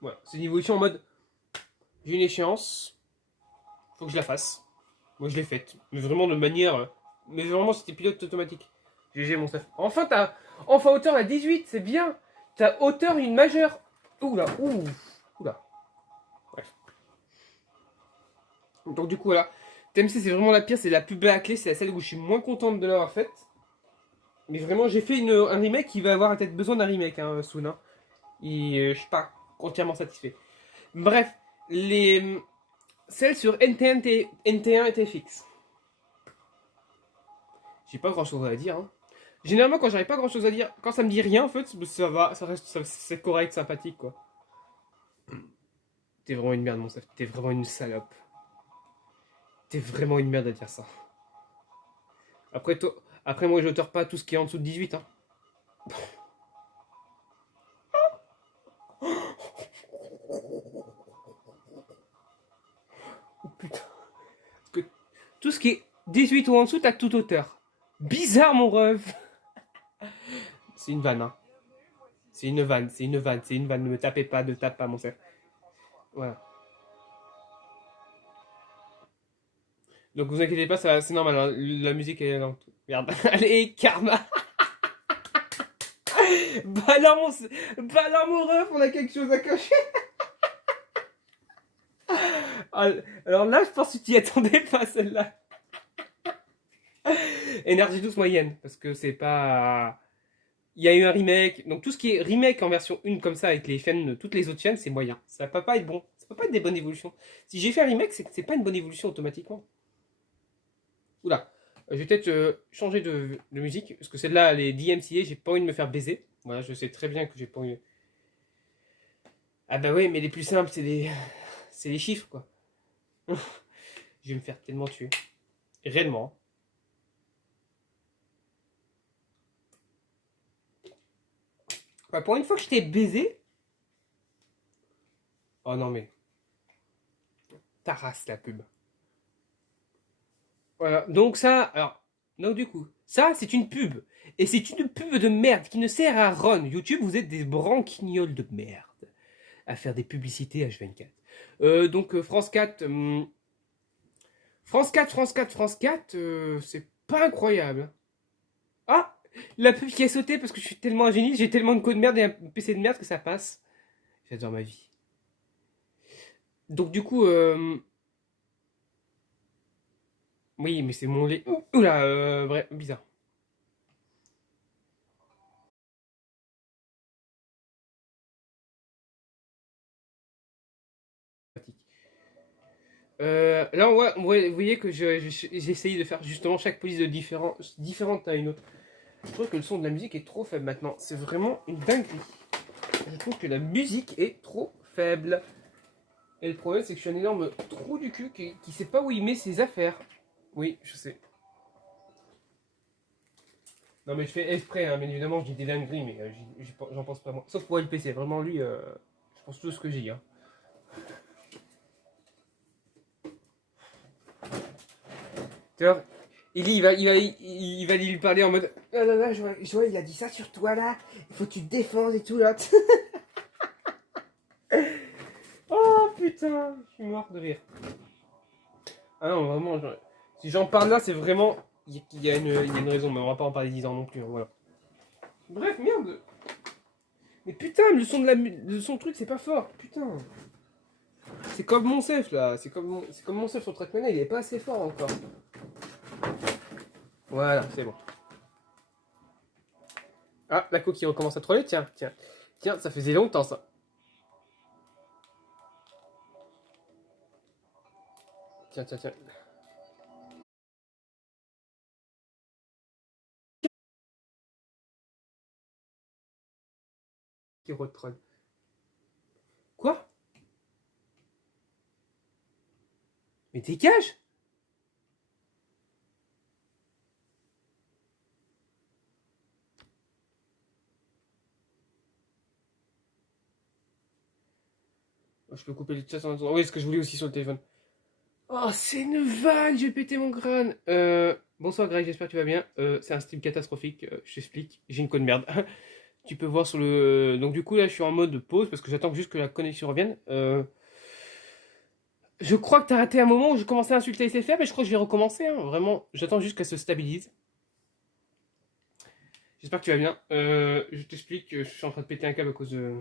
Voilà. C'est une évolution en mode. J'ai une échéance, faut que je la fasse. Moi, je l'ai faite. Mais vraiment de manière. Mais vraiment, c'était pilote automatique. GG, mon chef. Enfin, hauteur à 18, c'est bien. T'as hauteur une majeure. Oula, oula. Bref. Donc, du coup, voilà. TMC, c'est vraiment la pire, c'est la plus bâclée, c'est celle où je suis moins contente de l'avoir faite. Mais vraiment, j'ai fait un remake qui va avoir peut-être besoin d'un remake, hein, soon. Hein. Et je suis pas entièrement satisfait. Bref, celles sur NT1 et TFX. J'ai pas grand chose à dire. Hein. Généralement, quand j'arrive pas grand chose à dire, quand ça me dit rien, en fait, ça va, c'est correct, sympathique, quoi. T'es vraiment une merde, mon chef. T'es vraiment une salope. T'es vraiment une merde à dire ça. Après moi, je tore pas tout ce qui est en dessous de 18, hein. Oh putain. Parce que tout ce qui est 18 ou en dessous, t'as toute hauteur. Bizarre, mon ref. C'est une vanne, hein. C'est une vanne. Ne me tapez pas, ne tape pas, mon chef. Voilà. Donc vous inquiétez pas, c'est normal, hein. La musique est lente. Merde. Allez, karma. Bah mon ref, on a quelque chose à cacher. Alors là, je pense que tu t'y attendais pas, celle-là. Énergie douce moyenne, parce que c'est pas... Il y a eu un remake, donc tout ce qui est remake en version 1 comme ça, avec les chaînes, toutes les autres chaînes, c'est moyen. Ça peut pas être bon, ça peut pas être des bonnes évolutions. Si j'ai fait un remake, c'est que c'est pas une bonne évolution automatiquement. Oula, je vais peut-être changer de musique, parce que celle-là, les DMCA, j'ai pas envie de me faire baiser. Voilà, je sais très bien que j'ai pas envie... Ah bah ouais, mais les plus simples, c'est les chiffres, quoi. Je vais me faire tellement tuer. Réellement. Ouais, pour une fois que je t'ai baisé... Oh non mais... Ta race, la pub. Voilà, donc ça... Alors, donc du coup, ça, c'est une pub. Et c'est une pub de merde qui ne sert à run. YouTube, vous êtes des branquignoles de merde. À faire des publicités H24. Donc France 4... France 4, c'est pas incroyable. Ah, la pub qui a sauté parce que je suis tellement un génie, j'ai tellement de code de merde et un PC de merde que ça passe. J'adore ma vie. Donc du coup, oui, mais c'est mon lait. Oula, bref, bizarre. Là, vous voyez que j'ai essayé de faire justement chaque police de différente à une autre. Je trouve que le son de la musique est trop faible maintenant. C'est vraiment une dinguerie. Je trouve que la musique est trop faible. Et le problème, c'est que je suis un énorme trou du cul qui sait pas où il met ses affaires. Oui, je sais. Non, mais je fais exprès, hein, bien évidemment, je dis des dingueries, mais j'en pense pas moi. Sauf pour LPC, vraiment, lui, je pense tout ce que j'ai dit. Hein. Tu vois, il va lui parler en mode ah là là, je vois, il a dit ça sur toi là, il faut que tu te défendes et tout là. Oh putain, je suis mort de rire. Ah non, vraiment, si j'en parle là, c'est vraiment. Il y a une raison, mais on va pas en parler 10 ans non plus. Hein, voilà. Bref, merde. Mais putain, le son de truc, c'est pas fort. Putain. C'est comme mon Cef là. C'est comme mon Cef sur Trackmania, il est pas assez fort encore. Voilà, c'est bon. Ah, la coquille recommence à troller. Tiens, tiens. Tiens, ça faisait longtemps ça. Tiens, tiens, tiens. Qui retroll. Quoi? Mais dégage! Oh, je peux couper le chat en attendant. Oui, ce que je voulais aussi sur le téléphone. Oh, c'est une vanne, j'ai pété mon crâne. Bonsoir Greg, j'espère que tu vas bien. C'est un stream catastrophique, je t'explique. J'ai une code merde. Tu peux voir sur le. Donc, du coup, là, je suis en mode pause parce que j'attends juste que la connexion revienne. Je crois que t'as raté un moment où je commençais à insulter SFR, mais je crois que je vais recommencer. Hein. Vraiment, j'attends juste qu'elle se stabilise. J'espère que tu vas bien. Je t'explique, je suis en train de péter un câble à cause de.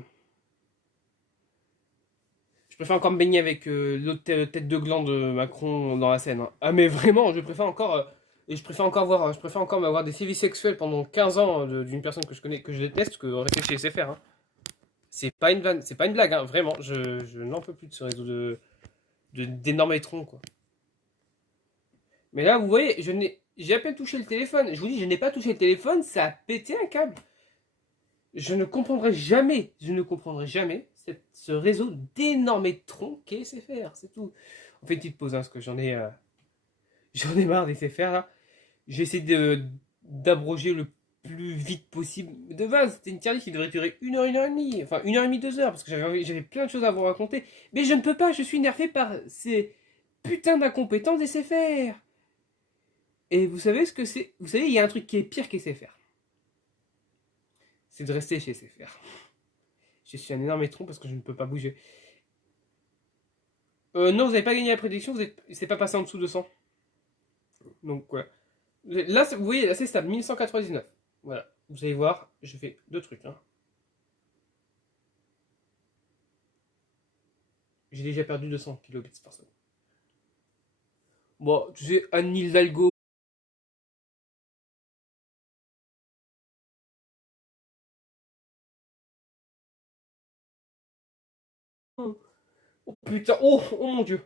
Je préfère encore me baigner avec l'autre tête de gland de Macron dans la Seine. Hein. Ah mais vraiment, je préfère encore et je préfère encore m'avoir des sévices sexuels pendant 15 ans d'une personne que je connais, que je déteste, que rester chez SFR. Hein. C'est pas une vanne, c'est pas une blague, hein. Vraiment, je n'en peux plus de ce réseau d'énormes étrons quoi. Mais là, vous voyez, j'ai à peine touché le téléphone. Je vous dis, je n'ai pas touché le téléphone, ça a pété un câble. Je ne comprendrai jamais ce réseau d'énormes troncs qu'est SFR, c'est tout. On fait une petite pause, hein, parce que j'en ai marre des SFR là. Je vais essayer d'abroger le plus vite possible. De base, c'était une tier list qui devrait durer 1 heure et demie, enfin 1 heure et demie, 2 heures, parce que j'avais plein de choses à vous raconter. Mais je ne peux pas, je suis nerfé par ces putains d'incompétents des SFR. Et vous savez ce que c'est? Vous savez, il y a un truc qui est pire qu'SFR. C'est de rester chez SFR. Je suis un énorme étron parce que je ne peux pas bouger. Non, vous n'avez pas gagné la prédiction, c'est pas passé en dessous de 100. Donc, voilà. Là, vous voyez, là, c'est stable, 1199. Voilà. Vous allez voir, je fais deux trucs. Hein. J'ai déjà perdu 200 kilobits par seconde. Bon, tu sais, Anne Hidalgo. Oh putain, oh mon dieu.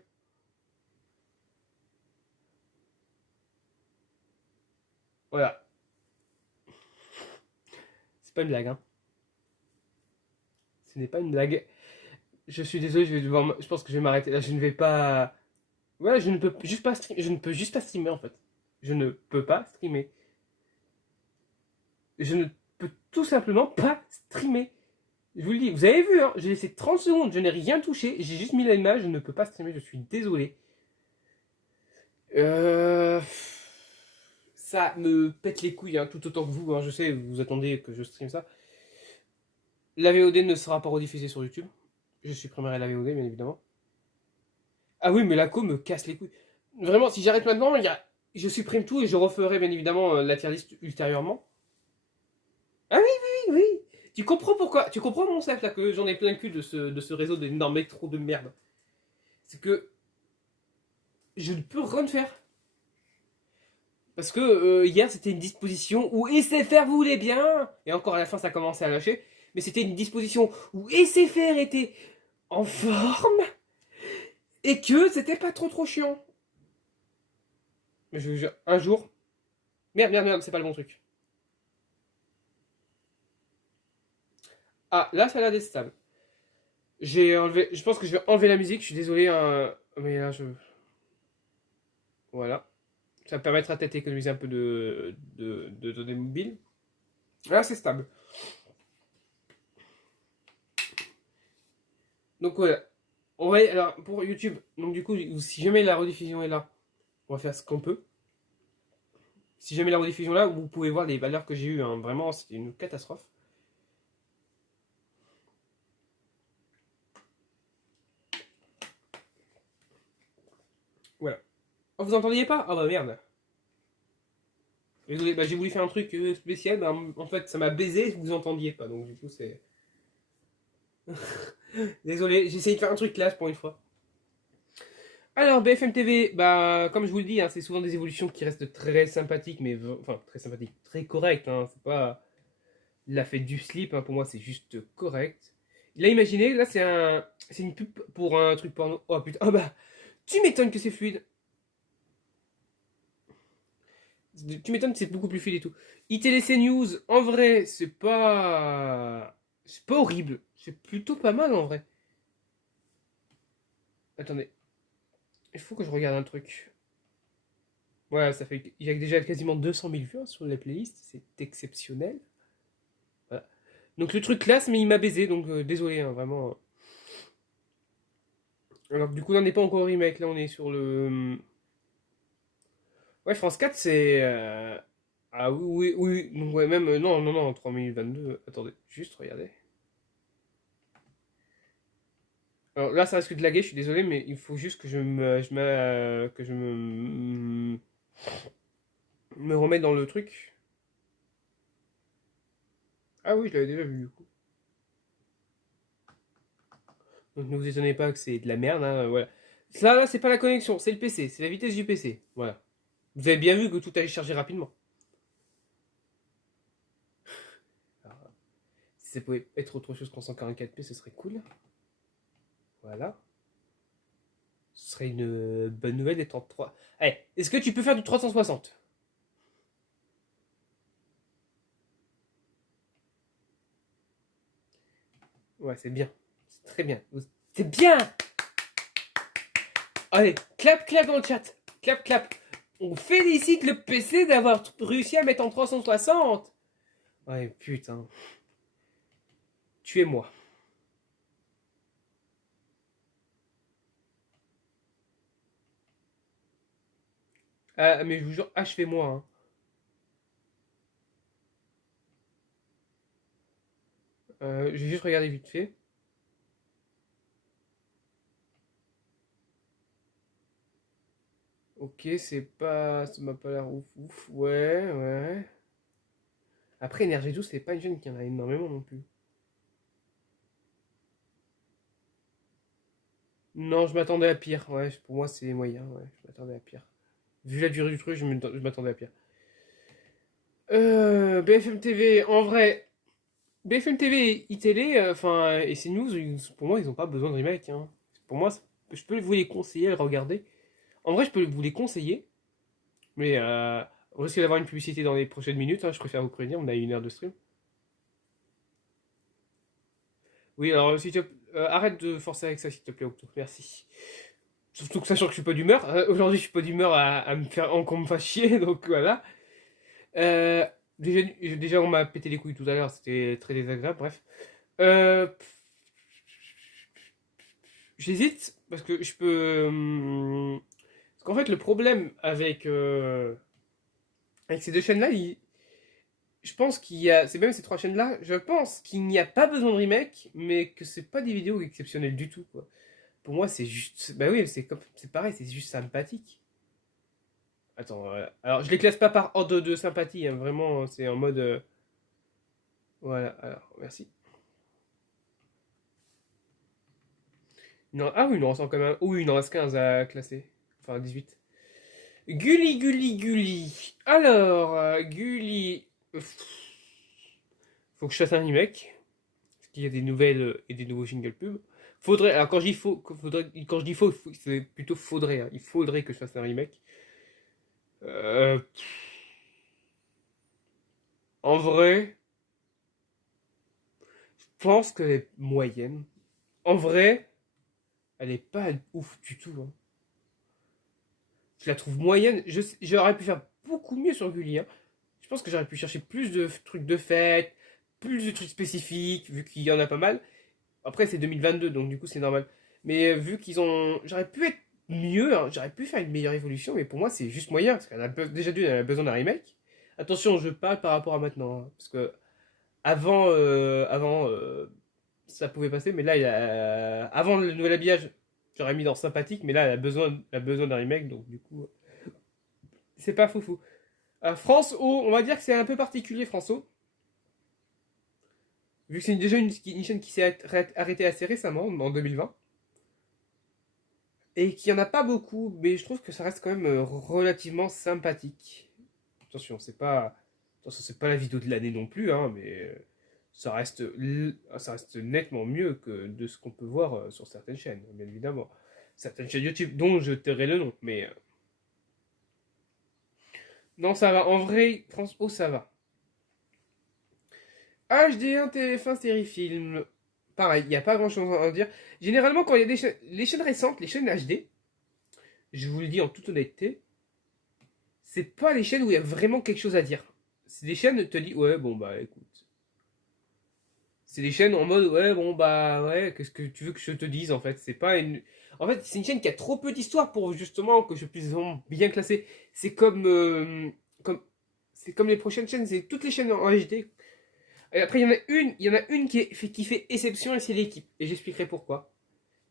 Voilà. C'est pas une blague, hein. Ce n'est pas une blague. Je suis désolé, je pense que je vais m'arrêter là. Je ne vais pas. Voilà, je ne peux juste pas streamer. Je ne peux juste pas streamer en fait. Je ne peux pas streamer. Je ne peux tout simplement pas streamer. Je vous le dis, vous avez vu, hein, j'ai laissé 30 secondes, je n'ai rien touché, j'ai juste mis l'image, je ne peux pas streamer, je suis désolé. Euh... Ça me pète les couilles, hein, tout autant que vous, hein, je sais, vous attendez que je stream ça. La VOD ne sera pas rediffusée sur YouTube. Je supprimerai la VOD, bien évidemment. Ah oui, mais la co me casse les couilles. Vraiment, si j'arrête maintenant, je supprime tout et je referai bien évidemment la tier list ultérieurement. Ah oui, oui, oui, oui. Tu comprends pourquoi? Tu comprends mon sac là que j'en ai plein le cul de ce réseau d'énormes métros de merde. C'est que je ne peux rien faire. Parce que hier c'était une disposition où SFR voulait bien, et encore à la fin ça commençait à lâcher, mais c'était une disposition où SFR était en forme et que c'était pas trop chiant. Mais je vous jure, un jour. Merde, merde, merde, c'est pas le bon truc. Ah, là ça a l'air d'être stable. J'ai enlevé. Je pense que je vais enlever la musique, je suis désolé, hein, mais là je. Voilà. Ça me permettra peut-être d'économiser un peu de données mobiles. Là, c'est stable. Donc voilà. On va, alors, pour YouTube, donc du coup, si jamais la rediffusion est là, on va faire ce qu'on peut. Si jamais la rediffusion est là, vous pouvez voir les valeurs que j'ai eues. Hein. Vraiment, c'était une catastrophe. Voilà. Oh, vous entendiez pas? Ah bah merde. Désolé, bah, j'ai voulu faire un truc spécial, bah, en fait ça m'a baisé, vous entendiez pas, donc du coup c'est... Désolé, j'ai essayé de faire un truc classe pour une fois. Alors BFM TV, bah comme je vous le dis, hein, c'est souvent des évolutions qui restent très sympathiques, mais enfin très sympathiques, très correctes, hein, c'est pas la fête du slip, hein, pour moi c'est juste correct. Là imaginez, là c'est une pub pour un truc porno. Oh putain, ah bah tu m'étonnes que c'est fluide. Tu m'étonnes que c'est beaucoup plus fluide et tout. ITLC News, en vrai, c'est pas. C'est pas horrible. C'est plutôt pas mal en vrai. Attendez, il faut que je regarde un truc. Voilà, ça fait. Il y a déjà quasiment 200 000 vues hein, sur la playlist. C'est exceptionnel. Voilà. Donc le truc classe, mais il m'a baisé, donc désolé, hein, vraiment. Alors du coup, là, on n'est pas encore au remake. Là, on est sur le. Ouais, France 4, c'est. Ah oui, oui, oui. Donc, ouais, même. Non, non, non, 3022. Attendez, juste regardez. Alors là, ça risque de laguer, je suis désolé, mais il faut juste que que je me remette dans le truc. Ah oui, je l'avais déjà vu du coup. Donc ne vous étonnez pas que c'est de la merde, hein, voilà. Ça, là, c'est pas la connexion, c'est le PC, c'est la vitesse du PC. Voilà. Vous avez bien vu que tout allait charger rapidement. Alors, si ça pouvait être autre chose qu'en 144p, ce serait cool. Voilà. Ce serait une bonne nouvelle des 33. Allez, est-ce que tu peux faire du 360? Ouais, c'est bien. C'est très bien. C'est bien! Allez, clap, clap dans le chat. Clap, clap. On félicite le PC d'avoir réussi à mettre en 360. Ouais, putain. Tuez-moi. Ah, mais je vous jure, achevez-moi. Hein. Je vais juste regarder vite fait. Ok, c'est pas. Ça m'a pas l'air ouf, ouf. Ouais, ouais. Après, Energy 12, c'est pas une chaîne qui en a énormément non plus. Non, je m'attendais à pire. Ouais, pour moi, c'est moyen. Ouais, je m'attendais à pire. Vu la durée du truc, je m'attendais à pire. BFM TV, en vrai, BFM TV et iTélé, enfin, et CNews, pour moi, ils n'ont pas besoin de remake. Hein. Pour moi, je peux vous les conseiller à le regarder. En vrai, je peux vous les conseiller, mais on risque d'avoir une publicité dans les prochaines minutes. Hein, je préfère vous prévenir, on a 1 heure de stream. Oui, alors, si tu arrête de forcer avec ça, s'il te plaît, Octo. Merci. Surtout que sachant que je suis pas d'humeur. Aujourd'hui, je suis pas d'humeur à me faire qu'on me fasse chier, donc voilà. Euh, déjà, on m'a pété les couilles tout à l'heure, c'était très désagréable, bref. Euh, J'hésite parce que je peux. Parce qu'en fait, le problème avec ces deux chaînes-là, je pense qu'il y a. C'est même ces trois chaînes-là, je pense qu'il n'y a pas besoin de remake, mais que c'est pas des vidéos exceptionnelles du tout, quoi. Pour moi, c'est juste. Bah oui, c'est pareil, c'est juste sympathique. Attends, alors je les classe pas par ordre de sympathie, hein, vraiment, c'est en mode. Voilà, alors, merci. Non, ah oui, il en reste quand même. Oui, il en reste 15 à classer. Enfin, 18. Gulli, Gulli, Gulli. Alors, Gulli. Faut que je fasse un remake. Parce qu'il y a des nouvelles et des nouveaux jingle pub. Faudrait. Alors, quand je dis faux, c'est plutôt faudrait. Hein. Il faudrait que je fasse un remake. Euh, En vrai, je pense qu'elle est moyenne. En vrai, elle est pas ouf du tout. Hein. Je la trouve moyenne. J'aurais pu faire beaucoup mieux sur Gulli. Hein. pense que j'aurais pu chercher plus de trucs de fête, plus de trucs spécifiques, vu qu'il y en a pas mal. Après, c'est 2022, donc du coup, c'est normal. Mais vu qu'ils ont. J'aurais pu être mieux, hein, j'aurais pu faire une meilleure évolution, mais pour moi, c'est juste moyen, parce qu'elle a déjà elle a besoin d'un remake. Attention, je parle par rapport à maintenant, hein, parce que avant, ça pouvait passer, mais là, avant le nouvel habillage, j'aurais mis dans sympathique, mais là, elle a besoin d'un remake, donc du coup, c'est pas foufou. France O, on va dire que c'est un peu particulier, France O, vu que c'est déjà une chaîne qui s'est arrêtée assez récemment, en 2020, et qu'il n'y en a pas beaucoup, mais je trouve que ça reste quand même relativement sympathique. Attention, c'est pas la vidéo de l'année non plus, hein, mais ça reste nettement mieux que de ce qu'on peut voir sur certaines chaînes, bien évidemment. Certaines chaînes YouTube dont je tairai le nom, mais non, ça va. En vrai, France O, ça va. HD1, TF1, série film. Pareil, il n'y a pas grand chose à en dire. Généralement, quand il y a les chaînes récentes, les chaînes HD, je vous le dis en toute honnêteté, c'est pas les chaînes où il y a vraiment quelque chose à dire. C'est des chaînes où tu te dis, ouais, bon, bah écoute. C'est des chaînes en mode, ouais, bon, bah ouais, qu'est-ce que tu veux que je te dise en fait. C'est pas une. En fait, c'est une chaîne qui a trop peu d'histoire pour justement que je puisse vraiment bien classer. C'est comme. C'est comme les prochaines chaînes, c'est toutes les chaînes en HD. Et après, il y en a une qui fait exception et c'est l'équipe. Et j'expliquerai pourquoi.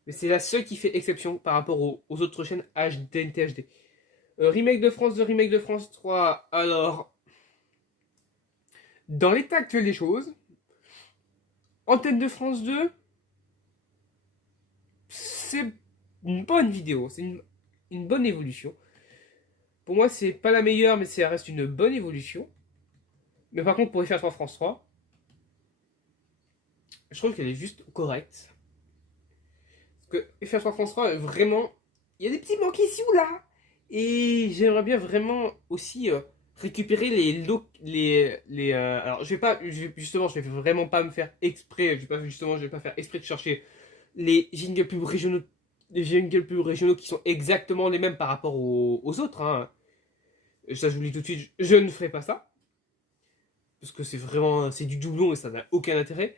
Mais c'est la seule qui fait exception par rapport aux autres chaînes HD, NTHD. Remake de France 2, remake de France 3. Alors, dans l'état actuel des choses, Antenne de France 2, c'est une bonne vidéo. C'est une bonne évolution. Pour moi, c'est pas la meilleure, mais ça reste une bonne évolution. Mais par contre, pour FR3 France 3, je trouve qu'elle est juste correcte. Parce que FR3 France 3, vraiment, il y a des petits manques ici ou là. Et j'aimerais bien vraiment aussi récupérer alors, je vais vraiment pas me faire exprès. Je vais pas faire exprès de chercher les jingles pubs régionaux. Les jingles pubs régionaux qui sont exactement les mêmes par rapport aux autres. Hein. Ça, je vous le dis tout de suite, je ne ferai pas ça. Parce que c'est du doublon et ça n'a aucun intérêt.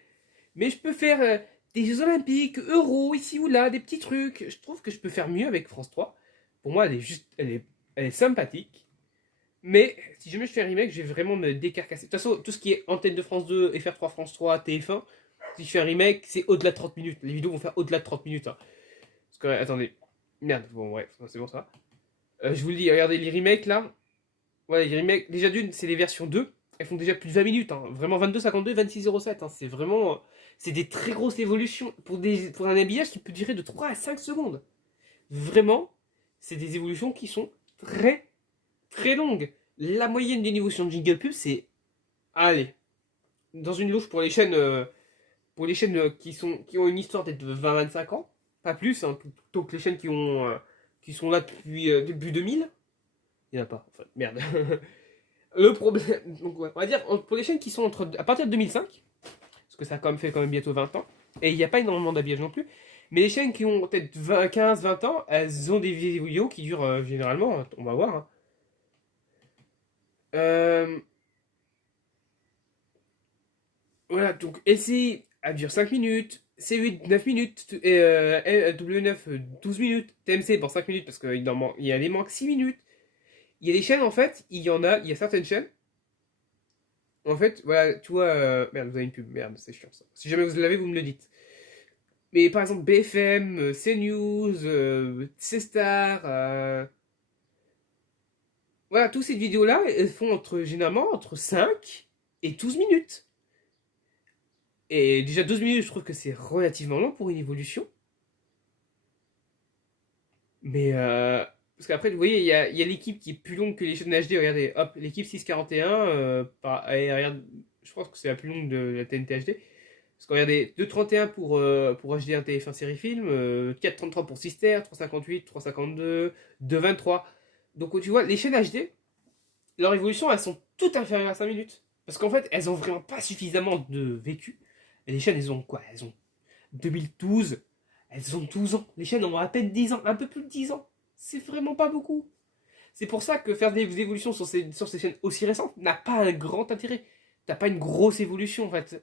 Mais je peux faire des Jeux Olympiques, Euro, ici ou là, des petits trucs. Je trouve que je peux faire mieux avec France 3. Pour moi, elle est sympathique. Mais si jamais je fais un remake, je vais vraiment me décarcasser. De toute façon, tout ce qui est antenne de France 2, FR3 France 3, TF1, si je fais un remake, c'est au-delà de 30 minutes. Les vidéos vont faire au-delà de 30 minutes. Hein. Parce que, attendez. Merde, bon, ouais, c'est bon ça. Je vous le dis, regardez les remakes là. Ouais, les remakes, déjà d'une, c'est les versions 2. Elles font déjà plus de 20 minutes. Hein. Vraiment 22,52, 26,07. Hein. C'est vraiment. C'est des très grosses évolutions pour un habillage qui peut durer de 3 à 5 secondes. Vraiment, c'est des évolutions qui sont très très longues. La moyenne des évolutions de jingle pub, c'est. Allez. Dans une louche pour les chaînes qui ont une histoire peut-être de 20-25 ans. Pas plus, hein, plutôt que les chaînes qui sont là depuis 2000. Il n'y en a pas. Enfin, merde. Le problème, donc ouais, on va dire pour les chaînes qui sont à partir de 2005, parce que ça a quand même fait quand même bientôt 20 ans, et il n'y a pas énormément d'habillage non plus, mais les chaînes qui ont peut-être 15-20 ans, elles ont des vidéos qui durent généralement, on va voir. Hein. Euh, voilà, donc LCI, elle dure 5 minutes, C8, 9 minutes, W9, 12 minutes, TMC, bon 5 minutes parce qu'il y a des manques 6 minutes. Il y a des chaînes en fait, il y a certaines chaînes. En fait, voilà, tu vois, merde, vous avez une pub, merde, c'est chiant ça. Si jamais vous l'avez, vous me le dites. Mais par exemple, BFM, CNews, C-Star, voilà, toutes ces vidéos-là, elles font généralement entre 5 et 12 minutes. Et déjà 12 minutes, je trouve que c'est relativement long pour une évolution. Mais, parce qu'après, vous voyez, il y a l'équipe qui est plus longue que les chaînes HD. Regardez, hop, l'équipe 641, et regarde, je pense que c'est la plus longue de la TNT HD. Parce que regardez, 2,31 pour HD1 TF1 série film, 4,33 pour Sister, 3,58, 3,52, 2,23. Donc tu vois, les chaînes HD, leur évolution, elles sont toutes inférieures à 5 minutes. Parce qu'en fait, elles ont vraiment pas suffisamment de vécu. Et les chaînes, elles ont quoi? Elles ont 2012, elles ont 12 ans. Les chaînes ont à peine 10 ans, un peu plus de 10 ans. C'est vraiment pas beaucoup. C'est pour ça que faire des évolutions sur ces chaînes aussi récentes n'a pas un grand intérêt. T'as pas une grosse évolution en fait.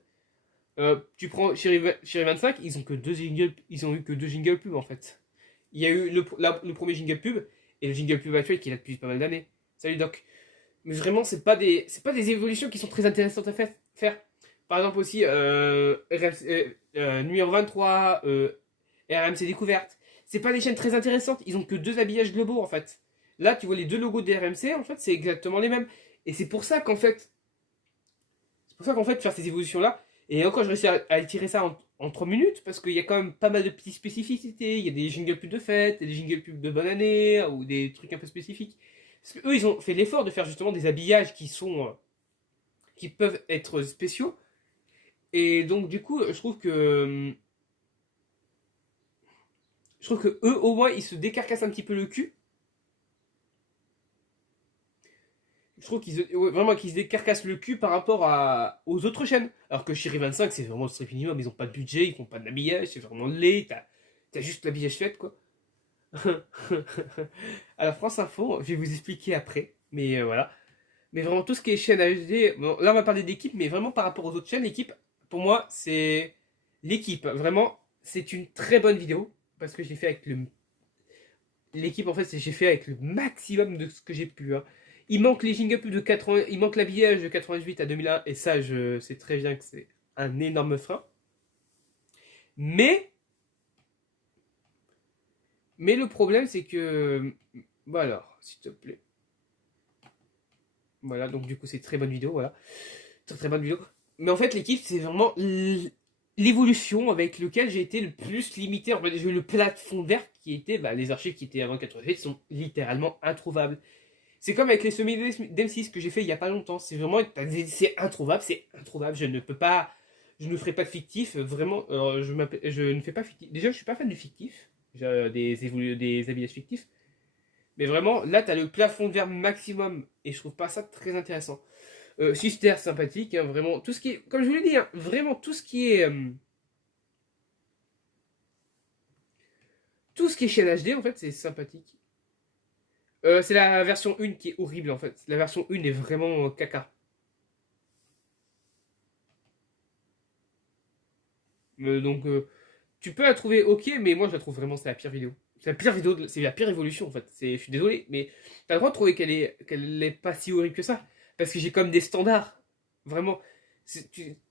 Tu prends Chéri 25, ils ont eu que deux jingles pub en fait. Il y a eu le premier jingle pub et le jingle pub actuel qui est là depuis pas mal d'années. Salut Doc. Mais vraiment, c'est pas des évolutions qui sont très intéressantes à faire. Par exemple aussi, numéro 23, RMC Découverte. C'est pas des chaînes très intéressantes, ils ont que deux habillages globaux en fait. Là, tu vois les deux logos des RMC, en fait, c'est exactement les mêmes. Et c'est pour ça qu'en fait, faire ces évolutions-là, et encore, je réussis à étirer ça en 3 minutes, parce qu'il y a quand même pas mal de petites spécificités. Il y a des jingles pubs de fête, des jingles pubs de bonne année, ou des trucs un peu spécifiques. Parce qu'eux, ils ont fait l'effort de faire justement des habillages qui peuvent être spéciaux. Et donc, du coup, je trouve que eux, au moins, ils se décarcassent un petit peu le cul. Je trouve vraiment qu'ils se décarcassent le cul par rapport aux autres chaînes. Alors que Chéri 25, c'est vraiment le strict minimum. Ils ont pas de budget, ils font pas d'habillage, c'est vraiment laid. T'as juste l'habillage fait, quoi. Alors, France Info, je vais vous expliquer après. Mais voilà. Mais vraiment, tout ce qui est chaîne HD, bon, là on va parler d'équipe, mais vraiment par rapport aux autres chaînes, l'équipe, pour moi, c'est l'équipe. Vraiment, c'est une très bonne vidéo. Parce que j'ai fait avec le. L'équipe, en fait, j'ai fait avec le maximum de ce que j'ai pu. Hein. Il manque les jingles de 80. Il manque l'habillage de 88 à 2001, et ça, je sais très bien que c'est un énorme frein. Mais. Mais le problème, c'est que. Voilà, alors, s'il te plaît. Voilà, donc du coup, c'est une très bonne vidéo, voilà. Très très bonne vidéo. Mais en fait, l'équipe, c'est vraiment l'évolution avec laquelle j'ai été le plus limité. En fait, j'ai eu le plafond vert qui était, les archives qui étaient avant 88 sont littéralement introuvables. C'est comme avec les semis d'M6 que j'ai fait il y a pas longtemps. C'est vraiment, c'est introuvable, c'est introuvable. Je ne peux pas, je ne ferai pas de fictif. Vraiment, je ne fais pas fictif. Déjà, je suis pas fan du fictif, des habillages fictifs. Mais vraiment, là, tu as le plafond de verre maximum et je trouve pas ça très intéressant. Sister sympathique, hein, vraiment tout ce qui est, comme je vous l'ai dit, hein, vraiment tout ce qui est chaîne HD en fait c'est sympathique. C'est la version 1 qui est horrible en fait. La version 1 est vraiment caca. Donc tu peux la trouver ok, mais moi je la trouve vraiment c'est la pire vidéo. C'est la pire vidéo, c'est la pire évolution en fait. Je suis désolé, mais t'as le droit de trouver qu'elle est pas si horrible que ça, parce que j'ai comme des standards. Vraiment, c'est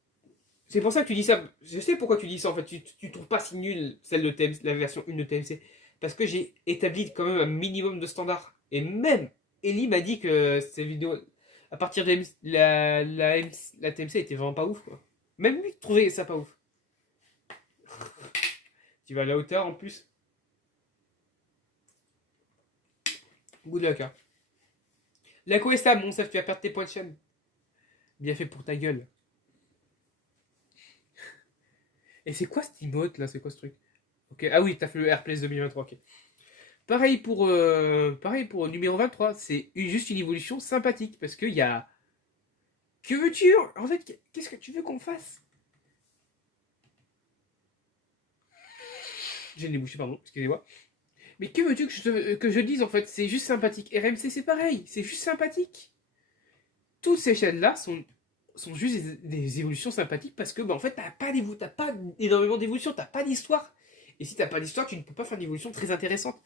pour ça que tu dis ça. Je sais pourquoi tu dis ça en fait. Tu trouves pas si nul celle de TMC, la version 1 de TMC. Parce que j'ai établi quand même un minimum de standards. Et même Ellie m'a dit que ces vidéos, à partir de la TMC était vraiment pas ouf quoi. Même lui trouvait ça pas ouf. Tu vas à la hauteur en plus. Good luck hein. La Coesta, mon ça tu vas perdre tes points de chaîne. Bien fait pour ta gueule. Et c'est quoi cette emote là? C'est quoi ce truc? Ok, ah oui, t'as fait le Airplace 2023, ok. Pareil pour numéro 23, c'est juste une évolution sympathique parce qu'il y a. Que veux-tu? En fait, qu'est-ce que tu veux qu'on fasse? J'ai les bouchées, pardon, excusez-moi. Mais que veux-tu que je dise en fait? C'est juste sympathique. RMC, c'est pareil, c'est juste sympathique. Toutes ces chaînes-là sont juste des évolutions sympathiques parce que, en fait, t'as pas énormément d'évolution, t'as pas d'histoire. Et si t'as pas d'histoire, tu ne peux pas faire d'évolution très intéressante.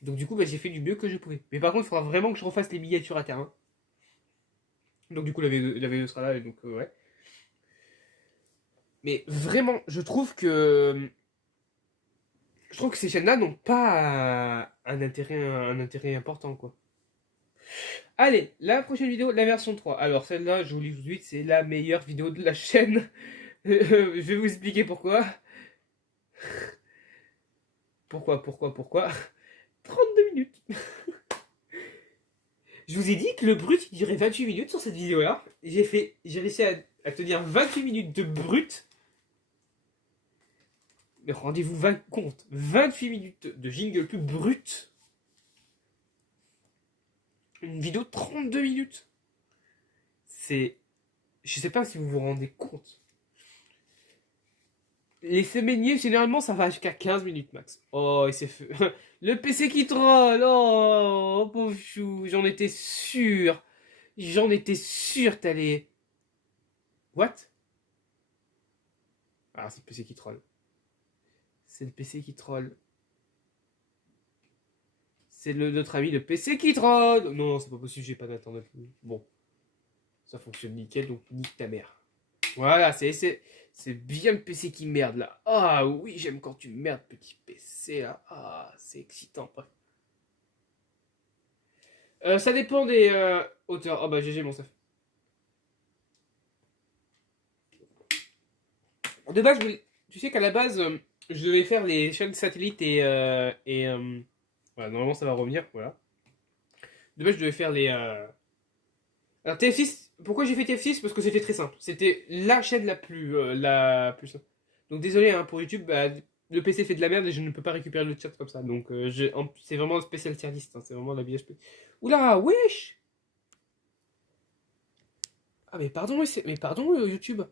Donc, du coup, j'ai fait du mieux que je pouvais. Mais par contre, il faudra vraiment que je refasse les miniatures à terre. Hein. Donc, du coup, la vidéo sera là, et donc, ouais. Mais vraiment, je trouve que ces chaînes-là n'ont pas un intérêt important, quoi. Allez, la prochaine vidéo, la version 3. Alors, celle-là, je vous le dis tout de suite, c'est la meilleure vidéo de la chaîne. Je vais vous expliquer pourquoi. Pourquoi 32 minutes. Je vous ai dit que le brut durait 28 minutes sur cette vidéo-là. J'ai réussi à tenir 28 minutes de brut. Mais rendez-vous compte, 28 minutes de jingle plus brut. Une vidéo de 32 minutes. C'est... Je sais pas si vous vous rendez compte. Les semainiers, généralement, ça va jusqu'à 15 minutes max. Oh, et c'est feu. Le PC qui troll. Oh, pauvre chou. J'en étais sûr. J'en étais sûr, t'allais. What? Ah, c'est le PC qui troll. C'est le PC qui troll. C'est notre ami le PC qui troll. Non, non, c'est pas possible, j'ai pas d'internet. Bon, ça fonctionne nickel, donc nique ta mère. Voilà, c'est bien le PC qui merde là. Ah oui, j'aime quand tu merdes, petit PC là. Ah, c'est excitant. Ça dépend des hauteurs. Oh bah GG mon stuff. De base, tu sais qu'à la base, je devais faire les chaînes satellites et voilà, normalement ça va revenir, voilà. De base, je devais faire les. Alors TF6, pourquoi j'ai fait TF6? Parce que c'était très simple. C'était la chaîne la plus simple. Donc désolé hein, pour YouTube, bah, le PC fait de la merde et je ne peux pas récupérer le chat comme ça. Donc c'est vraiment un spécial tier list, hein, c'est vraiment la BHP. Oula, wesh! Ah mais pardon, mais pardon YouTube.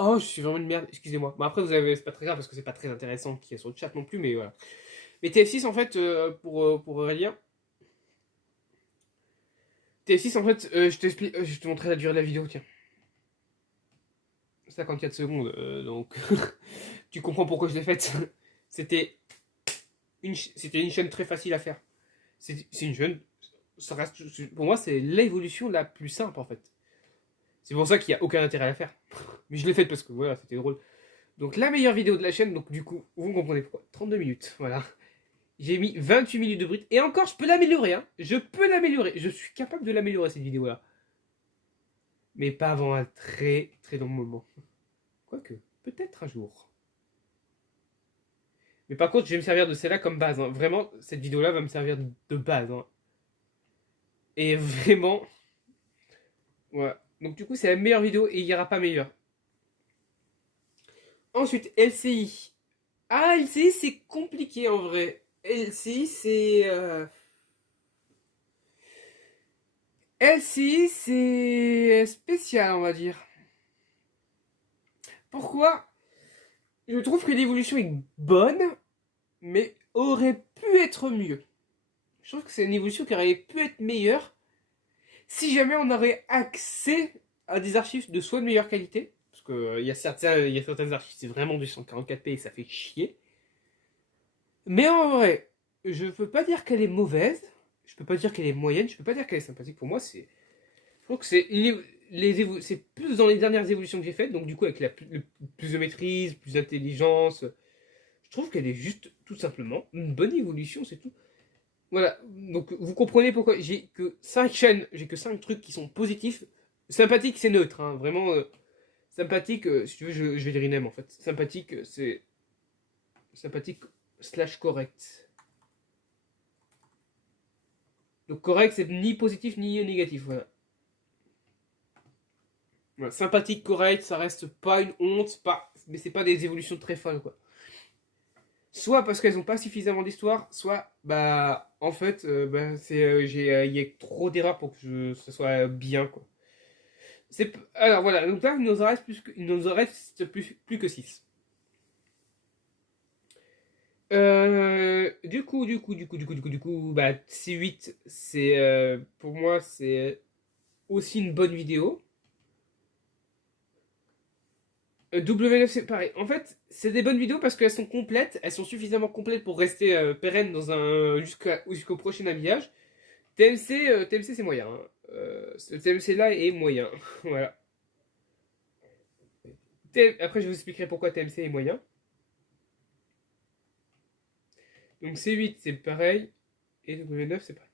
Oh, je suis vraiment une merde, excusez-moi. Bon après c'est pas très grave parce que c'est pas très intéressant qu'il y ait sur le chat non plus, mais voilà. Mais TF6 en fait, pour Aurélien, TF6 en fait, je t'explique, je te montrerai la durée de la vidéo, tiens. 54 secondes, donc tu comprends pourquoi je l'ai faite. C'était c'était une chaîne très facile à faire. C'est une chaîne, ça reste, pour moi, c'est l'évolution la plus simple en fait. C'est pour ça qu'il n'y a aucun intérêt à la faire. Mais je l'ai faite parce que voilà, c'était drôle. Donc la meilleure vidéo de la chaîne, donc du coup, vous comprenez pourquoi. 32 minutes, voilà. J'ai mis 28 minutes de brut. Et encore, je peux l'améliorer, hein. Je peux l'améliorer. Je suis capable de l'améliorer cette vidéo-là. Mais pas avant un très très long moment. Quoique, peut-être un jour. Mais par contre, je vais me servir de celle-là comme base, hein. Vraiment, cette vidéo-là va me servir de base, hein. Et vraiment, voilà. Donc du coup, c'est la meilleure vidéo et il n'y aura pas meilleure. Ensuite, LCI. Ah, LCI, c'est compliqué en vrai. LCI, LCI, c'est spécial, on va dire. Pourquoi? Je trouve que l'évolution est bonne, mais aurait pu être mieux. Je trouve que c'est une évolution qui aurait pu être meilleure si jamais on aurait accès à des archives de soit de meilleure qualité, parce qu'il y a certaines archives, c'est vraiment du 144p et ça fait chier. Mais en vrai, je peux pas dire qu'elle est mauvaise, je peux pas dire qu'elle est moyenne, je peux pas dire qu'elle est sympathique. Pour moi, je trouve que c'est plus dans les dernières évolutions que j'ai faites, donc du coup avec plus de maîtrise, plus d'intelligence. Je trouve qu'elle est juste tout simplement une bonne évolution, c'est tout. Voilà, donc vous comprenez pourquoi j'ai que 5 chaînes, j'ai que 5 trucs qui sont positifs. Sympathique, c'est neutre, hein, vraiment. Sympathique, si tu veux, je vais dire une en fait. Sympathique, c'est. Sympathique slash correct. Donc correct, c'est ni positif ni négatif, voilà. Voilà, sympathique, correct, ça reste pas une honte, mais c'est pas des évolutions très folles, quoi. Soit parce qu'elles ont pas suffisamment d'histoire, soit bah en fait bah, il y a trop d'erreurs pour que ça soit bien quoi. Alors voilà, donc là il nous en reste plus que 6. Bah C8 c'est pour moi c'est aussi une bonne vidéo. W9 c'est pareil. En fait, c'est des bonnes vidéos parce qu'elles sont complètes, elles sont suffisamment complètes pour rester pérennes jusqu'au prochain habillage. TMC c'est moyen, hein. Ce TMC là est moyen. Voilà. Après, je vous expliquerai pourquoi TMC est moyen. Donc C8 c'est pareil et W9 c'est pareil.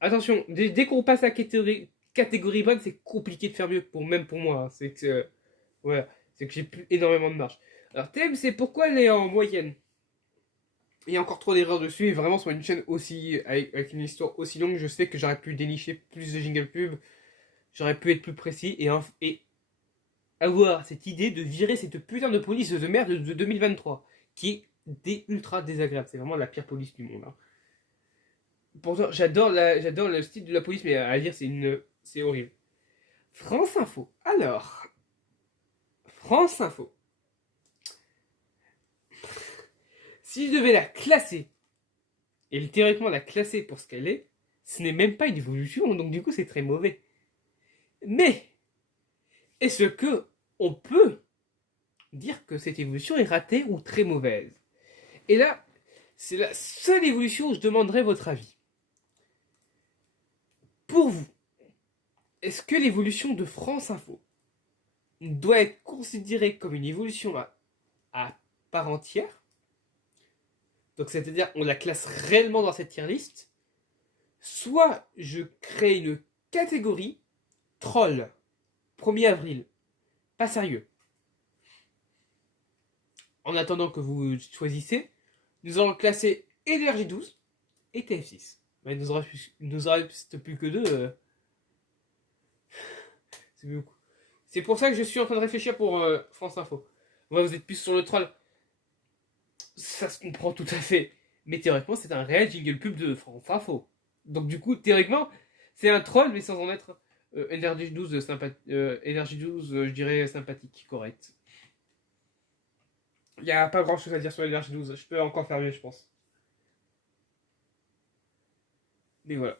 Attention, dès qu'on passe à la catégorie bonne, c'est compliqué de faire mieux même pour moi, hein. C'est que voilà, c'est que j'ai plus énormément de marge. Alors TMC, pourquoi elle est en moyenne? Il y a encore trop d'erreurs dessus et vraiment sur une chaîne aussi avec une histoire aussi longue, je sais que j'aurais pu dénicher plus de jingle pub, j'aurais pu être plus précis et avoir cette idée de virer cette putain de police de merde de 2023 qui est ultra désagréable. C'est vraiment la pire police du monde, hein. Pourtant, j'adore le style de la police, mais à dire c'est horrible. France Info. Alors, France Info. Si je devais la classer, et théoriquement la classer pour ce qu'elle est, ce n'est même pas une évolution, donc du coup c'est très mauvais. Mais, est-ce que on peut dire que cette évolution est ratée ou très mauvaise? Et là, c'est la seule évolution où je demanderai votre avis. Pour vous, est-ce que l'évolution de France Info doit être considérée comme une évolution à part entière? Donc c'est-à-dire on la classe réellement dans cette tier list, soit je crée une catégorie troll 1er avril, pas sérieux. En attendant que vous choisissez, nous allons classer Énergie 12 et TF6. Mais il nous reste plus que deux. C'est beaucoup. C'est pour ça que je suis en train de réfléchir pour France Info. Ouais, vous êtes plus sur le troll. Ça se comprend tout à fait. Mais théoriquement, c'est un réel jingle pub de France Info. Donc du coup, théoriquement, c'est un troll, mais sans en être Energy 12, Energy 12 je dirais sympathique, correct. Il n'y a pas grand chose à dire sur Energy 12. Je peux encore faire mieux, je pense. Mais voilà.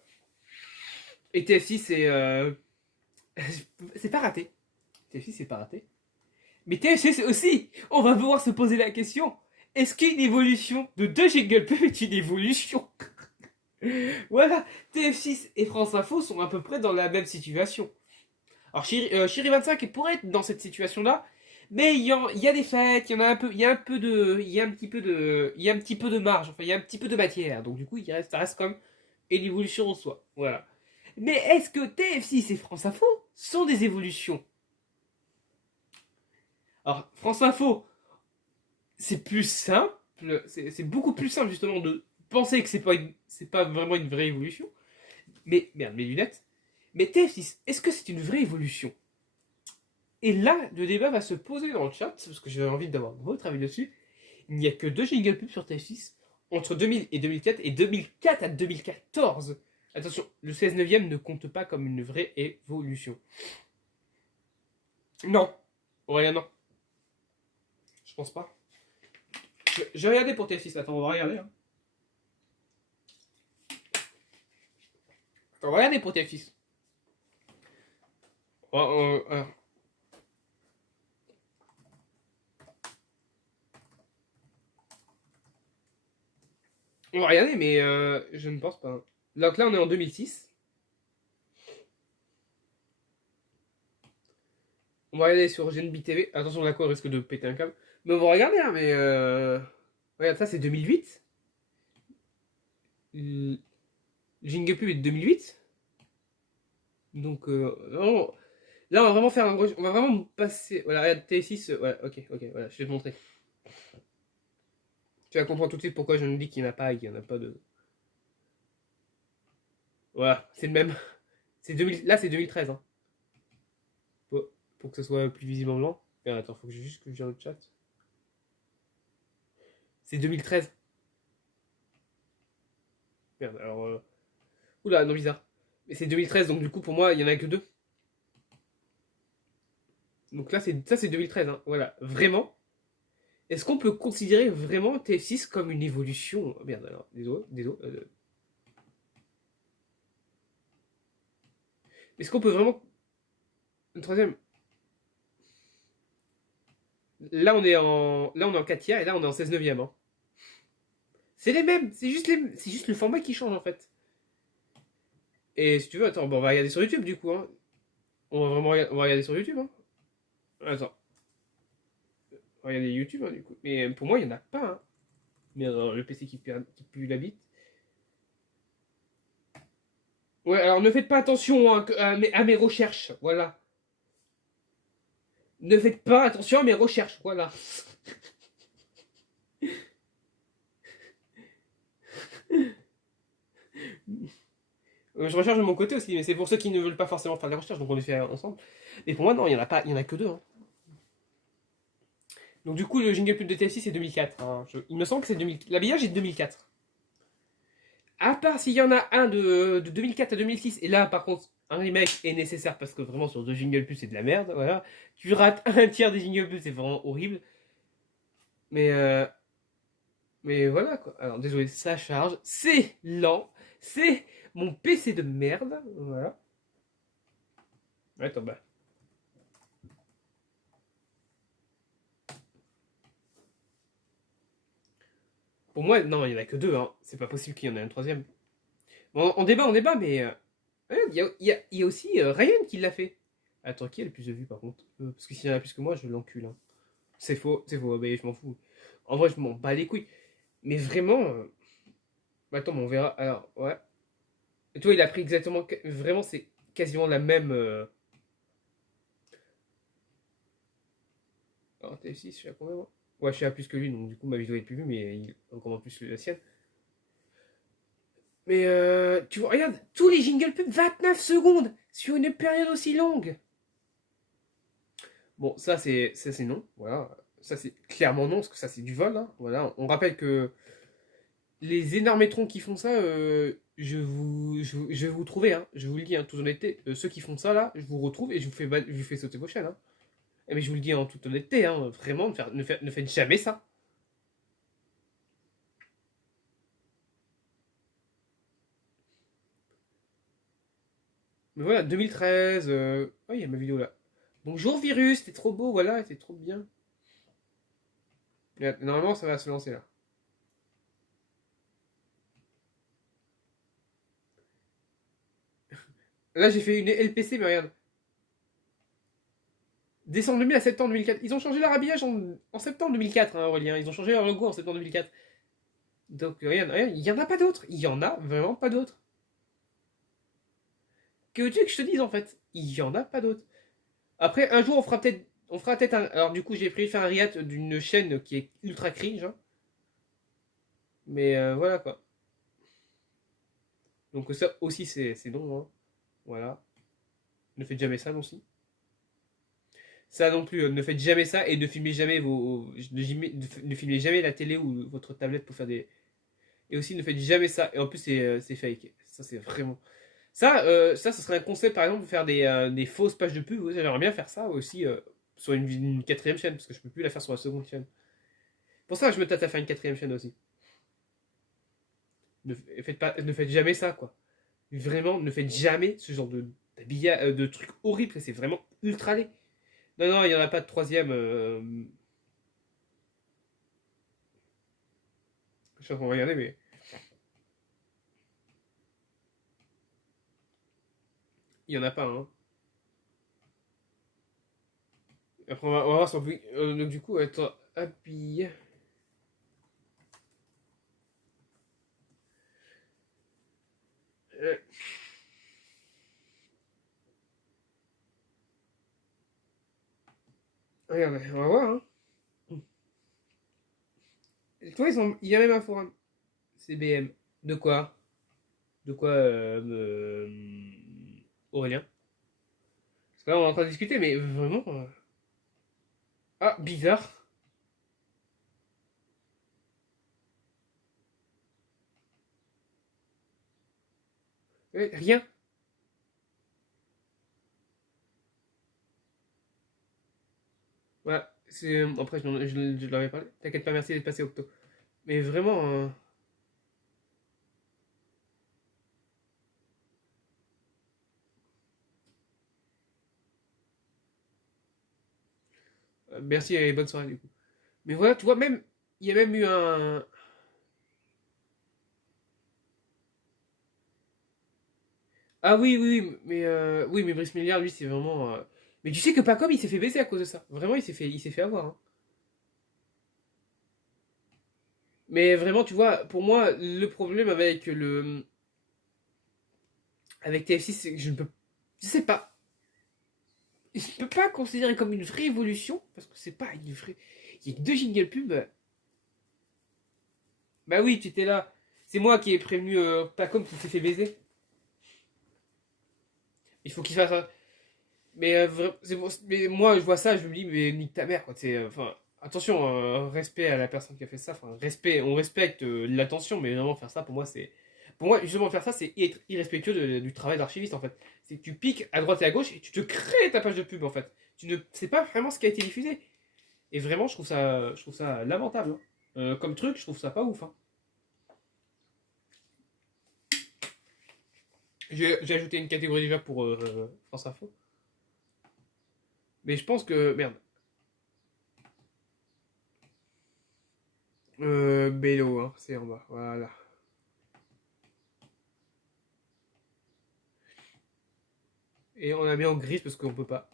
Et TF6, c'est pas raté. TF6, c'est pas raté. Mais TF6 aussi, on va pouvoir se poser la question. Est-ce qu'une évolution de 2 jingle pub est une évolution? Voilà, TF6 et France Info sont à peu près dans la même situation. Alors Chéri 25 pourrait être dans cette situation-là, mais il y a des fêtes, il y en a un peu, il y a un peu de, il y a un petit peu de, il y a un petit peu de marge, enfin il y a un petit peu de matière, donc du coup ça reste comme une évolution en soi, voilà. Mais est-ce que TF6 et France Info sont des évolutions? Alors France Info, c'est plus simple, c'est beaucoup plus simple justement de penser que c'est pas vraiment une vraie évolution. Mais merde, mes lunettes. Mais TF6, est-ce que c'est une vraie évolution? Et là, le débat va se poser dans le chat, parce que j'ai envie d'avoir votre avis dessus. Il n'y a que 2 jingle pubs sur TF6 entre 2000 et 2004 et 2004 à 2014. Attention, le 16 neuvième ne compte pas comme une vraie évolution. Non. Aurélien, non. Je pense pas. Je vais regarder pour TF6. Attends, on va regarder. Hein. Attends, on va regarder pour TF6. On va regarder, mais je ne pense pas. Donc là, on est en 2006. On va regarder sur GNB TV. Attention, la quoi risque de péter un câble. Mais on va regarder, hein, mais... Regarde, ça, c'est 2008. Jingle Pub est de 2008. Donc, là, on va vraiment faire un gros... On va vraiment passer... Voilà, regarde, T6... Voilà, ok, voilà, je vais te montrer. Tu vas comprendre tout de suite pourquoi je me dis qu'il n'y en a pas et qu'il n'y en a pas de... Voilà, c'est le même. Là, c'est 2013, hein. Pour que ce soit plus visiblement blanc. Attends, faut que juste que je vienne au chat. C'est 2013. Merde, alors... Oula, non, bizarre. Mais c'est 2013, donc du coup, pour moi, il y en a que 2. Donc là, ça, c'est 2013, hein. Voilà, vraiment. Est-ce qu'on peut considérer vraiment TF6 comme une évolution? Merde, alors, désolé. Est-ce qu'on peut vraiment... Le troisième... Là, on est en 4 tiers et là, on est en 16 neuvième. Hein. C'est les mêmes, c'est juste le format qui change en fait. Et si tu veux, attends, bon, on va regarder sur YouTube du coup. Hein. On va regarder sur YouTube. Hein. Attends. On va regarder YouTube hein, du coup. Mais pour moi, il n'y en a pas. Hein. Mais le PC qui pue la bite. Ouais, alors ne faites pas attention hein, à mes recherches. Voilà. Ne faites pas attention à mes recherches. Voilà. Je recherche de mon côté aussi, mais c'est pour ceux qui ne veulent pas forcément faire des recherches, donc on les fait ensemble. Mais pour moi, non, il n'y en a pas, il y en a que 2. Hein. Donc du coup, le jingle pub de TF6 c'est 2004. Hein. Il me semble que c'est 2000. L'habillage est de 2004. À part s'il y en a un de 2004 à 2006, et là par contre, un remake est nécessaire parce que vraiment sur 2 jingle pubs c'est de la merde. Voilà. Tu rates un tiers des jingle pubs, c'est vraiment horrible. Mais Mais voilà quoi. Alors désolé, ça charge. C'est lent. C'est mon PC de merde. Voilà. Attends, bah. Pour moi, non, il y en a que deux. Hein. C'est pas possible qu'il y en ait un troisième. Bon, on débat, mais. Il y a aussi Ryan qui l'a fait. Attends, qui a le plus de vues par contre parce que s'il y en a plus que moi, je l'encule. Hein. C'est faux, mais je m'en fous. En vrai, je m'en bats les couilles. Mais vraiment. Attends, mais on verra. Alors, ouais. Et toi, il a pris exactement. Vraiment, c'est quasiment la même. Alors, TF6, je suis à combien moi. Ouais, je suis à plus que lui, donc du coup, ma vidéo est plus vue, mais il est encore plus que la sienne. Mais tu vois, regarde, tous les jingle pubs, 29 secondes sur une période aussi longue. Bon, ça c'est non, voilà. Ça c'est clairement non, parce que ça c'est du vol. Hein. Voilà. On rappelle que les énormétrons qui font ça, je vais vous trouver, hein. Je vous le dis en toute honnêteté. Ceux qui font ça là, je vous retrouve et je vous fais sauter vos chaînes. Hein. Mais je vous le dis en toute honnêteté, hein, vraiment, ne faites jamais ça. Mais voilà, 2013, oh, il y a ma vidéo là. Bonjour virus, t'es trop beau, voilà, t'es trop bien. Normalement, ça va se lancer là. Là, j'ai fait une LPC, mais regarde. Décembre 2000 à septembre 2004. Ils ont changé leur habillage en septembre 2004, hein, Aurélien. Ils ont changé leur logo en septembre 2004. Donc, regarde, il y en a pas d'autres. Il y en a vraiment pas d'autres. Que veux-tu que je te dise en fait? Il y en a pas d'autres. Après, un jour, on fera peut-être un. Alors, du coup, j'ai prévu de faire un react d'une chaîne qui est ultra cringe. Hein. Mais voilà quoi. Donc, ça aussi, c'est non. Hein. Voilà. Ne faites jamais ça non aussi. Ça non plus, ne faites jamais ça et ne filmez jamais ne filmez jamais la télé ou votre tablette pour faire des. Et aussi ne faites jamais ça. Et en plus c'est fake. Ça c'est vraiment. Ça serait un concept par exemple de faire des fausses pages de pub. J'aimerais bien faire ça aussi sur une quatrième chaîne parce que je peux plus la faire sur la seconde chaîne. Pour ça je me tâte à faire une quatrième chaîne aussi. Ne faites jamais ça quoi. Vraiment, ne faites jamais ce genre de trucs horribles. C'est vraiment ultra laid. Non, non, il n'y en a pas de troisième. Je suis en train de regarder, mais il n'y en a pas. Hein. Après, on va voir si on peut. Donc, du coup, être habillé. Euh, Regarde, on va voir. Hein. Et toi, il y a même un forum. CBM. De quoi? De quoi, Aurélien? Parce que là, on est en train de discuter, mais vraiment. Ah, bizarre. Rien. Voilà. Après, je l'avais parlé. T'inquiète pas, merci d'être passé Octo. Mais vraiment. Merci et bonne soirée, du coup. Mais voilà, tu vois, même. Il y a même eu un. Ah oui, oui, oui, oui, mais Brice Milliard, lui, c'est vraiment. Mais tu sais que Pacom, il s'est fait baiser à cause de ça. Vraiment, il s'est fait avoir. Hein. Mais vraiment, tu vois, pour moi, le problème avec TF6, c'est que je sais pas. Je peux pas considérer comme une vraie évolution parce que c'est pas une vraie. Il y a que deux jingle pub. Bah oui, tu étais là. C'est moi qui ai prévenu Pacom qui s'est fait baiser. Il faut qu'il fasse. Mais, mais moi, je vois ça, je me dis, mais nique ta mère, quoi. Enfin, attention, respect à la personne qui a fait ça. Enfin, respect, on respecte l'attention, mais vraiment faire ça, pour moi, c'est. Pour moi, justement, faire ça, c'est être irrespectueux du travail d'archiviste, en fait. C'est que tu piques à droite et à gauche et tu te crées ta page de pub, en fait. Tu ne sais pas vraiment ce qui a été diffusé. Et vraiment, je trouve ça lamentable. Hein. Comme truc, je trouve ça pas ouf. Hein. J'ai ajouté une catégorie déjà pour France Info. Mais je pense que. Merde. Bélo, hein, c'est en bas. Voilà. Et on a mis en grise parce qu'on peut pas.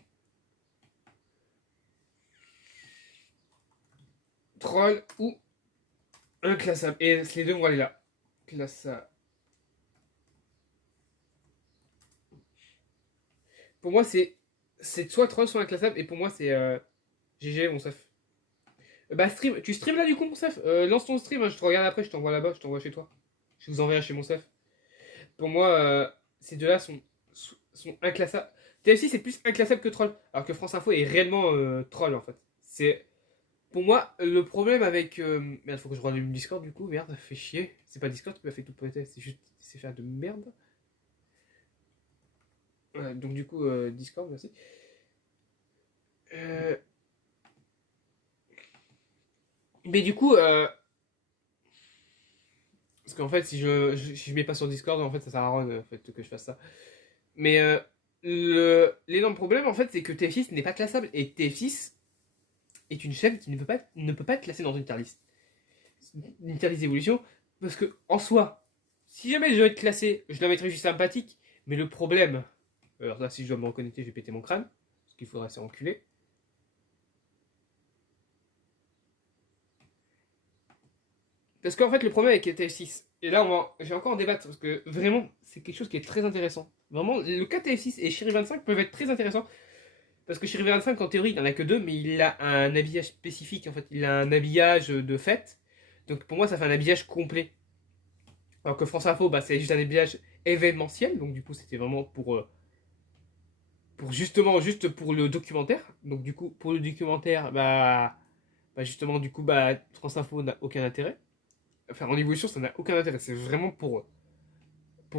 Troll ou inclassable. Et les deux vont aller là. Classable. Pour moi, c'est soit troll, soit inclassable. Et pour moi, c'est GG, mon sef. Bah, stream. Tu stream là du coup, mon sef lance ton stream. Hein, je te regarde après, je t'envoie là-bas, je t'envoie chez toi. Je vous enverrai chez mon sef. Pour moi, ces deux-là sont inclassables. TF6 c'est plus inclassable que troll. Alors que France Info est réellement troll en fait. C'est. Pour moi, le problème avec. Merde, faut que je rallume Discord du coup. Merde, ça fait chier. C'est pas Discord qui m'a fait tout péter. C'est juste. C'est faire de merde. Ouais, donc du coup, Discord, merci. Euh, Mais du coup, parce qu'en fait, si je mets pas sur Discord, en fait, ça sert à rien en fait, que je fasse ça. Mais l'énorme problème, en fait, c'est que TF6 n'est pas classable. Et TF6 est une chaîne qui ne peut pas être classée dans une tier list d'évolution. Parce que, en soi, si jamais je dois être classé, je la mettrais juste sympathique. Mais le problème, alors là, si je dois me reconnecter, je vais péter mon crâne. Parce qu'il faudrait s'enculer. Parce qu'en fait, le problème avec TF6, et là, j'ai encore en débattre, parce que vraiment, c'est quelque chose qui est très intéressant. Vraiment, le cas TF6 et Chiri25 peuvent être très intéressants. Parce que Chiri25, en théorie, il n'en a que deux, mais il a un habillage spécifique. En fait, il a un habillage de fête. Donc pour moi, ça fait un habillage complet. Alors que France Info, bah, c'est juste un habillage événementiel. Donc du coup, c'était vraiment pour justement, juste pour le documentaire. Donc du coup, pour le documentaire, bah justement, du coup, bah, France Info n'a aucun intérêt. Enfin, en évolution, ça n'a aucun intérêt. C'est vraiment pour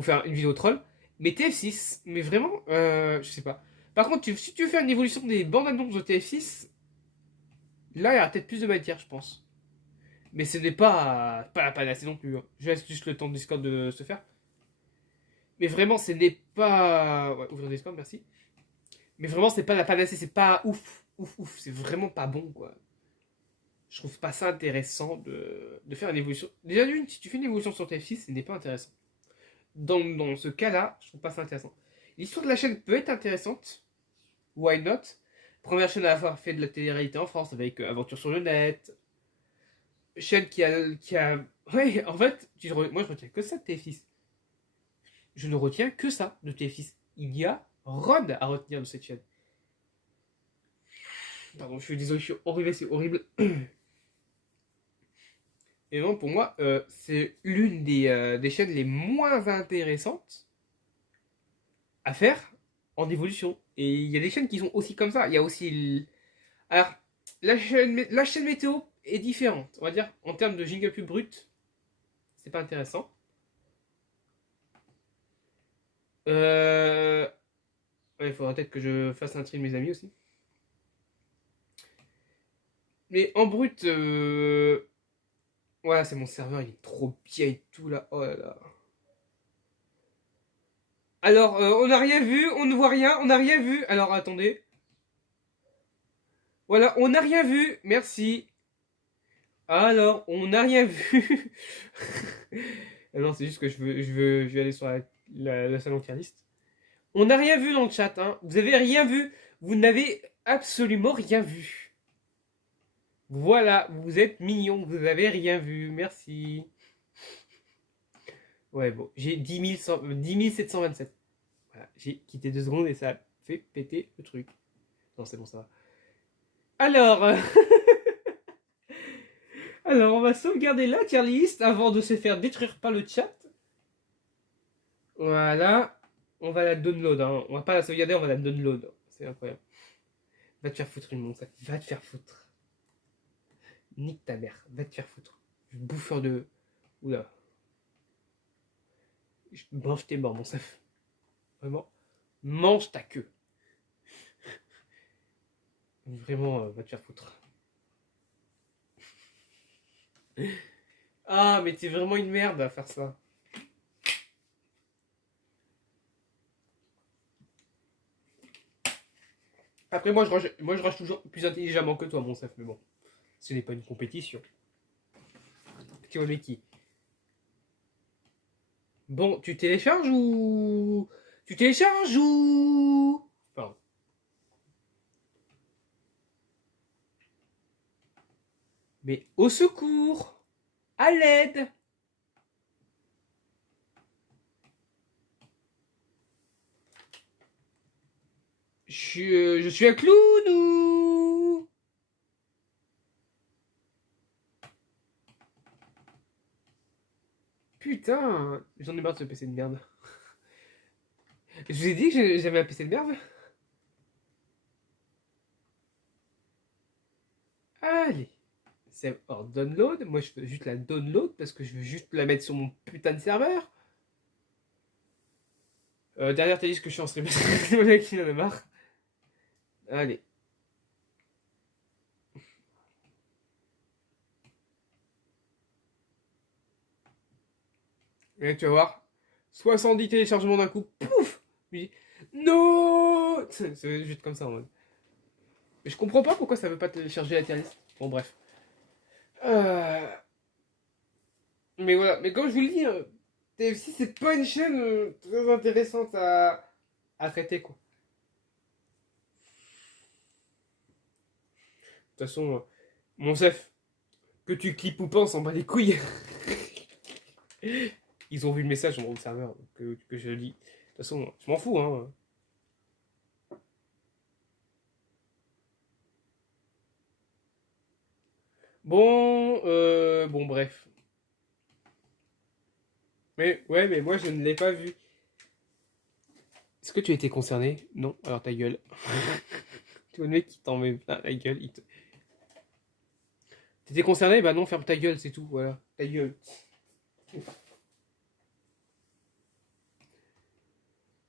faire une vidéo troll. Mais TF6, mais vraiment, je sais pas. Par contre, si tu veux faire une évolution des bandes annonces de TF6, là, il y aura peut-être plus de matière, je pense. Mais ce n'est pas la panacée non plus. Hein. Je laisse juste le temps de Discord de se faire. Mais vraiment, ce n'est pas. Ouais, ouvrir Discord, merci. Mais vraiment, c'est pas la panacée, c'est pas ouf, ouf, ouf. C'est vraiment pas bon, quoi. Je trouve pas ça intéressant de faire une évolution. Déjà, d'une, si tu fais une évolution sur TF6, ce n'est pas intéressant. Dans ce cas-là, je trouve pas ça intéressant. L'histoire de la chaîne peut être intéressante. Why not? Première chaîne à avoir fait de la télé-réalité en France avec Aventure sur le net. Chaîne qui a. Ouais, en fait, moi je retiens que ça de TF6. Je ne retiens que ça de TF6. Il y a Rod à retenir de cette chaîne. Pardon, je suis désolé, je suis horrible, c'est horrible. Et non, pour moi, c'est l'une des chaînes les moins intéressantes à faire en évolution. Et il y a des chaînes qui sont aussi comme ça. Il y a aussi. Alors, la chaîne météo est différente. On va dire, en termes de jingle plus brut, c'est pas intéressant. Euh... Ouais, il faudra peut-être que je fasse un tri de mes amis aussi. Mais en brut, ouais, c'est mon serveur, il est trop bien et tout là. Oh là là. Alors, on n'a rien vu, on ne voit rien, on n'a rien vu. Alors, attendez. Voilà, on n'a rien vu, merci. Alors, on n'a rien vu. Non, c'est juste que je vais aller sur la salon liste. On n'a rien vu dans le chat, hein. Vous avez rien vu. Vous n'avez absolument rien vu. Voilà, vous êtes mignon, vous n'avez rien vu, merci. Ouais, bon, j'ai 10 727. Voilà, j'ai quitté 2 secondes et ça a fait péter le truc. Non, c'est bon, ça va. Alors, alors on va sauvegarder la tier list avant de se faire détruire par le chat. Voilà, on va la download. Hein. On va pas la sauvegarder, on va la download. C'est incroyable. Va te faire foutre une montagne. Va te faire foutre. Nique ta mère. Va te faire foutre. Bouffeur de. Oula. Mange tes morts, mon sef. Vraiment. Mange ta queue. Vraiment, va te faire foutre. Ah, mais t'es vraiment une merde à faire ça. Après, moi, je rage toujours plus intelligemment que toi, mon Seth, mais bon, ce n'est pas une compétition. Tu vois, mais qui? Bon, tu télécharges ou. Tu télécharges ou. Pardon. Mais au secours! À l'aide! Je suis un clown ou. Putain, j'en ai marre de ce PC de merde. Je vous ai dit que j'avais un PC de merde? Allez. C'est hors download. Moi, je veux juste la download parce que je veux juste la mettre sur mon putain de serveur. Derrière, t'as dit que je suis en stream. Le mec, il en a marre. Allez. Et tu vas voir. 70 téléchargements d'un coup. Pouf! Je dis, non! C'est juste comme ça en mode. Mais je comprends pas pourquoi ça veut pas télécharger la tier list. Bon, bref. Euh, Mais voilà. Mais comme je vous le dis, TFC, c'est pas une chaîne très intéressante à traiter, quoi. De toute façon, mon chef, que tu clips ou pas, on s'en bat les couilles. Ils ont vu le message dans le serveur que je lis. De toute façon, je m'en fous, hein. Bon, bref. Mais ouais, mais moi je ne l'ai pas vu. Est-ce que tu as été concerné? Non, alors ta gueule. Tu vois le mec qui t'en met plein la gueule. T'étais concerné? Bah non, ferme ta gueule, c'est tout, voilà. Ta gueule.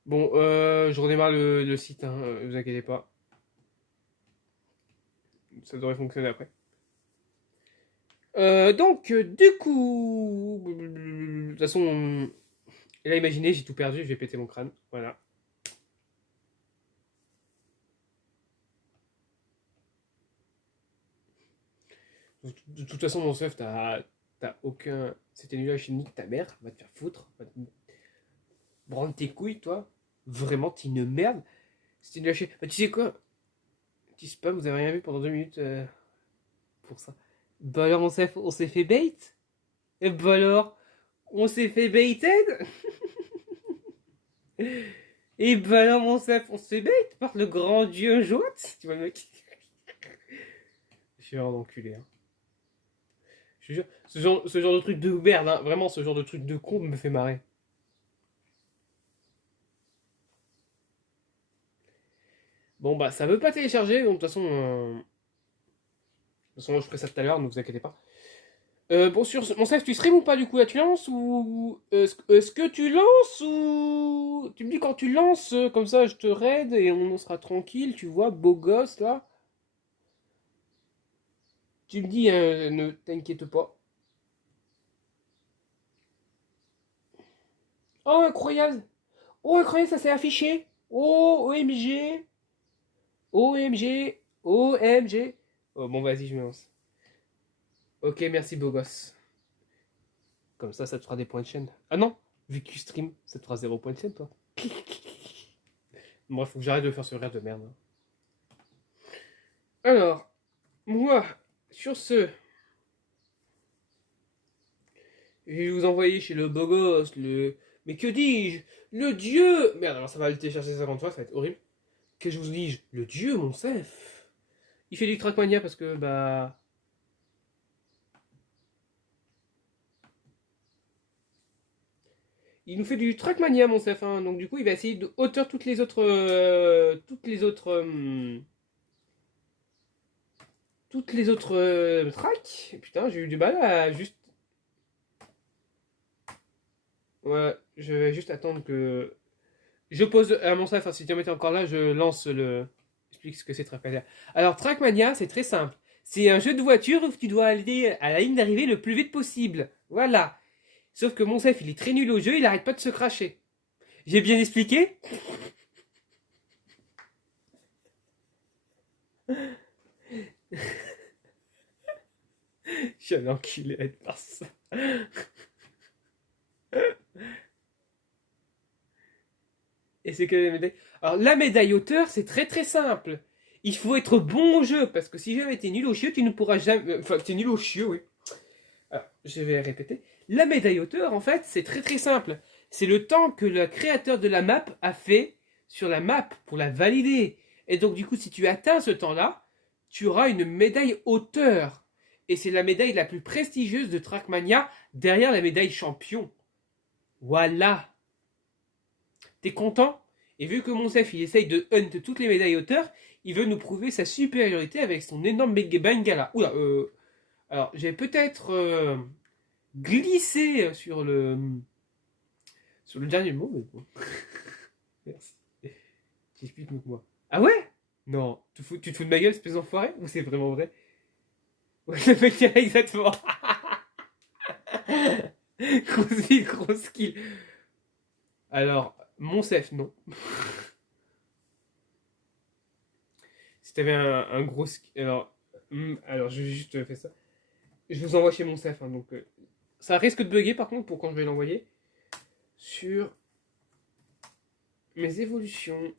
Bon, je redémarre le site, hein, vous inquiétez pas. Ça devrait fonctionner après. Donc, du coup. De toute façon, là, imaginez, j'ai tout perdu, je vais péter mon crâne. Voilà. De toute façon, mon chef, t'as aucun. C'était nul à chier, nique ta mère, va te faire foutre, va te branle tes couilles, toi. Vraiment, t'es une merde. C'était nul à chier. Bah, tu sais quoi? Petit spam, vous avez rien vu pendant 2 minutes pour ça. Bah alors, mon chef, on s'est fait bait? Et bah alors, on s'est fait baited? Et bah alors, mon chef, on s'est fait bait par le grand dieu Joat? Tu vois, le mec? Je suis vraiment enculé, hein. Je te jure, ce genre de truc de merde, hein, vraiment, ce genre de truc de con me fait marrer. Bon, bah, ça veut pas télécharger, donc de toute façon, je ferai ça tout à l'heure, ne vous inquiétez pas. Bon, sur mon chef, tu stream ou pas du coup là? Tu lances ou. Est-ce que tu lances ou. Tu me dis quand tu lances, comme ça je te raid et on sera tranquille, tu vois, beau gosse là. Tu me dis, ne t'inquiète pas. Oh, incroyable! Oh, incroyable, ça s'est affiché! Oh, OMG! OMG! OMG! Oh, bon, vas-y, je me lance. Ok, merci, beau gosse. Comme ça te fera des points de chaîne. Ah non, vu que tu stream, ça te fera 0 points de chaîne, toi. Moi, faut que j'arrête de faire ce rire de merde, hein. Alors, moi, sur ce, je vais vous envoyer chez le beau gosse, le. Mais que dis-je? Le dieu. Merde, alors ça va le télécharger 50 fois, ça va être horrible. Que je vous dis-je? Le dieu, mon chef. Il fait du Trackmania parce que, bah. Il nous fait du Trackmania, mon chef, hein. Donc, du coup, il va essayer de hauteur toutes les autres. Toutes les autres. Toutes les autres tracks. Putain, j'ai eu du mal à juste. Ouais, je vais juste attendre que. Je pose à mon chef, hein, si tu es encore là, je lance le. Explique ce que c'est Trackmania. Alors, Trackmania, c'est très simple. C'est un jeu de voiture où tu dois aller à la ligne d'arrivée le plus vite possible. Voilà. Sauf que Monsef, il est très nul au jeu, il arrête pas de se cracher. J'ai bien expliqué? Je suis un enculé à être par ça. Et c'est que la médaille. Alors, la médaille auteur, c'est très très simple. Il faut être bon au jeu, parce que si jamais t'es nul au chieux, tu ne pourras jamais. Enfin, t'es nul au chieux, oui. Alors, je vais répéter. La médaille auteur, en fait, c'est très très simple. C'est le temps que le créateur de la map a fait sur la map pour la valider. Et donc, du coup, si tu atteins ce temps-là, tu auras une médaille auteur. Et c'est la médaille la plus prestigieuse de Trackmania, derrière la médaille champion. Voilà. T'es content? Et vu que Monsef il essaye de hunt toutes les médailles auteurs, il veut nous prouver sa supériorité avec son énorme bengala. Oula, alors j'ai peut-être glissé sur le dernier mot, mais bon. Merci. J'explique mieux que moi. Ah ouais? Non, tu te fous de ma gueule, espèce d'enfoiré? Ou c'est vraiment vrai? Ouais, le mec dirait exactement. Grosse ville, grosse kill. Alors, Monsef, non. Si t'avais un gros. Alors, je vais juste faire ça. Je vous envoie chez Monsef, hein, donc. Ça risque de bugger par contre pour quand je vais l'envoyer. Sur mes évolutions.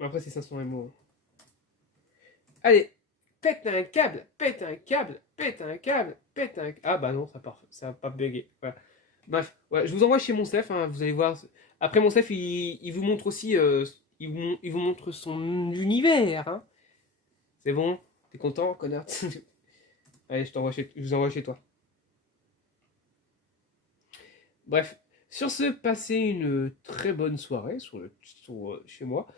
Après, c'est 500 MO. Allez, pète un câble, pète un câble, pète un câble, pète un. Ah bah non, ça va pas bugger. Voilà. Bref, ouais, je vous envoie chez Monsef, hein, vous allez voir. Après, Monsef, il vous montre aussi. Il vous montre son univers. Hein. C'est bon? T'es content, connard? Allez, je vous envoie chez toi. Bref, sur ce, passez une très bonne soirée chez moi.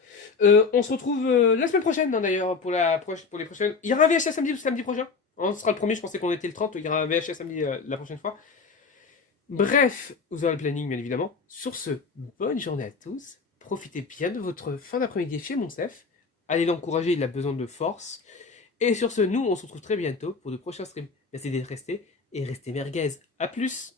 On se retrouve la semaine prochaine, hein, d'ailleurs, pour les prochaines. Il y aura un VHS samedi prochain. Hein, ce sera le premier, je pensais qu'on était le 30. Il y aura un VHS samedi la prochaine fois. Bref, vous aurez le planning, bien évidemment. Sur ce, bonne journée à tous. Profitez bien de votre fin d'après-midi chez Monsef. Allez l'encourager, il a besoin de force. Et sur ce, nous, on se retrouve très bientôt pour de prochains streams. Merci d'être restés et restez merguez. A plus!